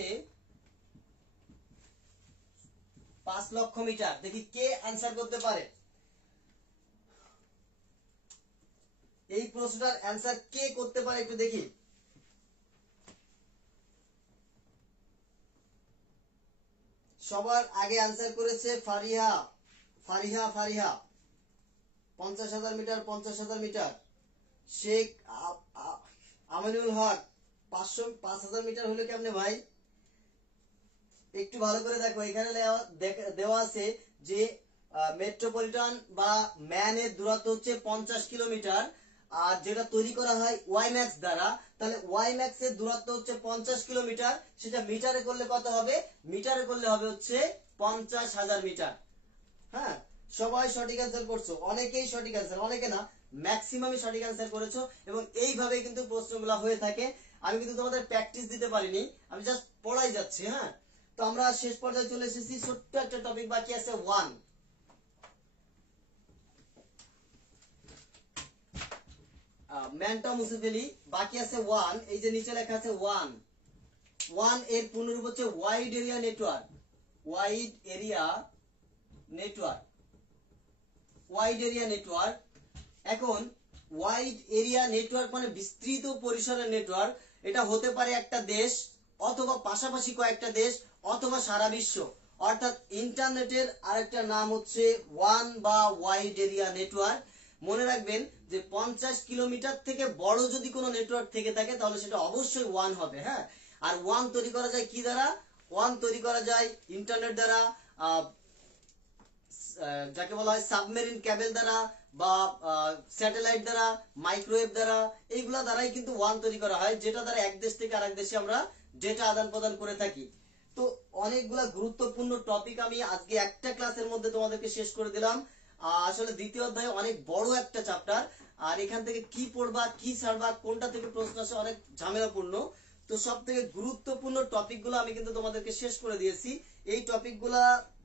5 লক্ষ মিটার। দেখি কে আনসার করতে পারে। এই প্রশ্নটার অ্যান্সার কে করতে পারে একটু দেখি। সবার আগে অ্যান্সার করেছে Fariha. Fariha 50,000 metre 50,000 metre. Sheikh Aminul Haque 5,000 metre হলো কেমনে ভাই? একটু ভালো করে দেখো, এখানে দেওয়া আছে যে মেট্রোপলিটন বা ম্যানের দূরত্ব হচ্ছে 50 কিলোমিটার, আর যেটা তৈরি করা হয় ওয়াইম্যাক্স দ্বারা, তাহলে ওয়াইম্যাক্স এর দূরত্ব হচ্ছে 50 কিলোমিটার। সেটা মিটারে করলে কত হবে? মিটারে করলে হবে হচ্ছে 50,000 মিটার। হ্যাঁ, সবাই সঠিক অ্যান্সার করছো, অনেকেই সঠিক অ্যান্সার, অনেকে না ম্যাক্সিমামই সঠিক অ্যান্সার করেছো, এবং এইভাবে কিন্তু প্রশ্নগুলো হয়ে থাকে। আমি কিন্তু তোমাদের প্র্যাকটিস দিতে পারিনি, আমি জাস্ট পড়াই যাচ্ছি। হ্যাঁ, তো আমরা শেষ পর্যায়ে চলে এসেছি, ছোট্ট একটা টপিক বাকি আছে, ওয়ান। ম্যানটা মুছে ফেলি, বাকি আছে ওয়ান। এই যে নিচে লেখা আছে ওয়ান এর পূর্ণরূপ হচ্ছে wide area network. Wide area network. এখন ওয়াইড এরিয়া নেটওয়ার্ক মানে বিস্তৃত পরিসরের নেটওয়ার্ক। এটা হতে পারে একটা দেশ, অথবা পাশাপাশি কয়েকটা দেশ, অথবা সারা বিশ্ব। অর্থাৎ ইন্টারনেটের আরেকটা নাম হচ্ছে ওয়ান বা ওয়াইড এরিয়া নেটওয়ার্ক। মনে রাখবেন যে 50 কিলোমিটার থেকে বড় যদি কোনো নেটওয়ার্ক থেকে থাকে তাহলে সেটা অবশ্যই ওয়ান হবে। হ্যাঁ, আর ওয়ান তৈরি করা যায় কি দ্বারা? ওয়ান তৈরি করা যায় ইন্টারনেট দ্বারা, যাকে বলা হয় সাবমেরিন ক্যাবেল দ্বারা, বা স্যাটেলাইট দ্বারা, মাইক্রোওয়েভ দ্বারা। এইগুলা দ্বারাই কিন্তু ওয়ান তৈরি করা হয়, যেটা দ্বারা এক দেশ থেকে আরেক দেশে আমরা ডেটা আদান প্রদান করে থাকি। তো অনেকগুলা গুরুত্বপূর্ণ টপিক আমি আজকে একটা ক্লাসের মধ্যে তোমাদেরকে শেষ করে দিলাম। আসলে দ্বিতীয় অধ্যায় অনেক বড় একটা চ্যাপ্টার, আর এখান থেকে কি পড়বা, কি ছাড়বা, কোনটা থেকে প্রশ্ন আসে, অনেক ঝামেলাপূর্ণ। তো সব থেকে গুরুত্বপূর্ণ টপিকগুলো আমি কিন্তু তোমাদেরকে শেষ করে দিয়েছি। এই টপিকগুলা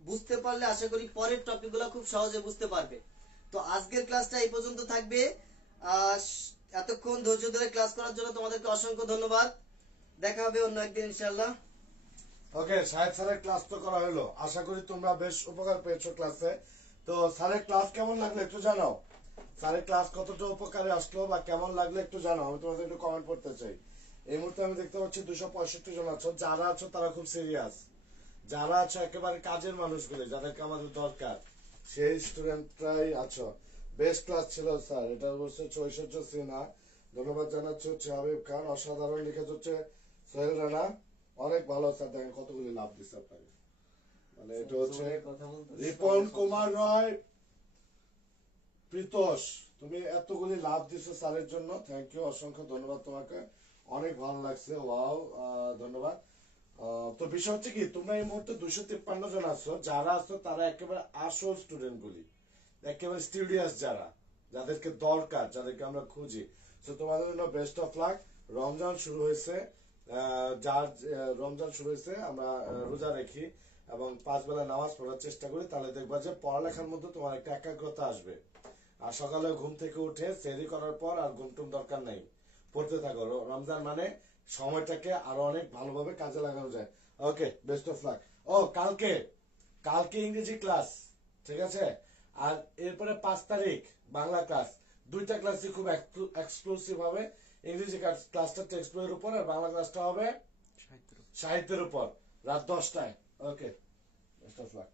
বুঝতে পারলে আশা করি পরের টপিকগুলো খুব সহজে বুঝতে পারবে। তো আজকের ক্লাসটা এই পর্যন্ত থাকবে। এতক্ষণ ধৈর্য ধরে ক্লাস করার জন্য তোমাদেরকে অসংখ্য ধন্যবাদ। দেখা হবে অন্য একদিন ইনশাআল্লাহ। ওকে, সাহেব স্যারের ক্লাস তো করা হলো, আশা করি তোমরা বেশ উপকার পেয়েছো ক্লাসে। তো স্যারের ক্লাস কেমন লাগলো একটু জানাও। স্যারের ক্লাস কতটা উপকারে আসলো বা কেমন লাগলো একটু জানাও, আমি তোমাদের একটু কমেন্ট করতে চাই। এই মুহূর্তে আমি দেখতে পাচ্ছি 265 জন আছো। যারা আছো তারা খুব সিরিয়াস, যারা আছো একেবারে কাজের মানুষগুলি, যাদেরকে আমাদের দরকার, সেই স্টুডেন্টরাই আছো। বেস্ট ক্লাস ছিল স্যার, এটা অবশ্যই ঐশ্বর্য সিনহা, ধন্যবাদ জানাচ্ছি হচ্ছে হাবিব খান, অসাধারণ লিখেছে হচ্ছে সোহেল রানা, অনেক ভালো স্যার। দেখেন কতগুলি লাভ দিচ্ছে আপনাকে, মানে এটা হচ্ছে রিপন কুমার রয়, প্রীতোষ, তুমি এতগুলি লাভ দিছো স্যারের জন্য, থ্যাংক ইউ, অসংখ্য ধন্যবাদ তোমাকে, অনেক ভালো লাগছে, ওয়াও, ধন্যবাদ। তো বিষয় হচ্ছে কি, তোমরা এই মুহূর্তে 253 জন আছো, যারা আছো তারা একেবারে আসল স্টুডেন্ট গুলি, একেবারে স্টুডিয়াস, যাদেরকে দরকার, যাদেরকে আমরা খুঁজি। তো তোমাদের জন্য বেস্ট অফ লাক। রমজান শুরু হয়েছে, রমজান শুরু হয়েছে, আমরা রোজা রাখি এবং 5 বেলা নামাজ পড়ার চেষ্টা করি, তাহলে দেখবা যে পড়ালেখার মধ্যে তোমার একটা একাগ্রতা আসবে। আর সকালে ঘুম থেকে উঠে সেহরি করার পর আর ঘুমটুম দরকার নাই, পড়তে থাকো। রমজান মানে সময়টাকে আরো অনেক ভালোভাবে কাজে লাগানো যায়। ওকে, বেস্ট অফ লাক। ও কালকে ইংরেজি ক্লাস, ঠিক আছে? আর এরপরে 5 তারিখ বাংলা ক্লাস। দুইটা ক্লাসই খুব এক্সক্লুসিভ হবে। ইংরেজি ক্লাসটা টেক্সট বইয়ের উপর, আর বাংলা ক্লাসটা হবে সাহিত্যের উপর, রাত 10টায়। ওকে, বেস্ট অফ লাক।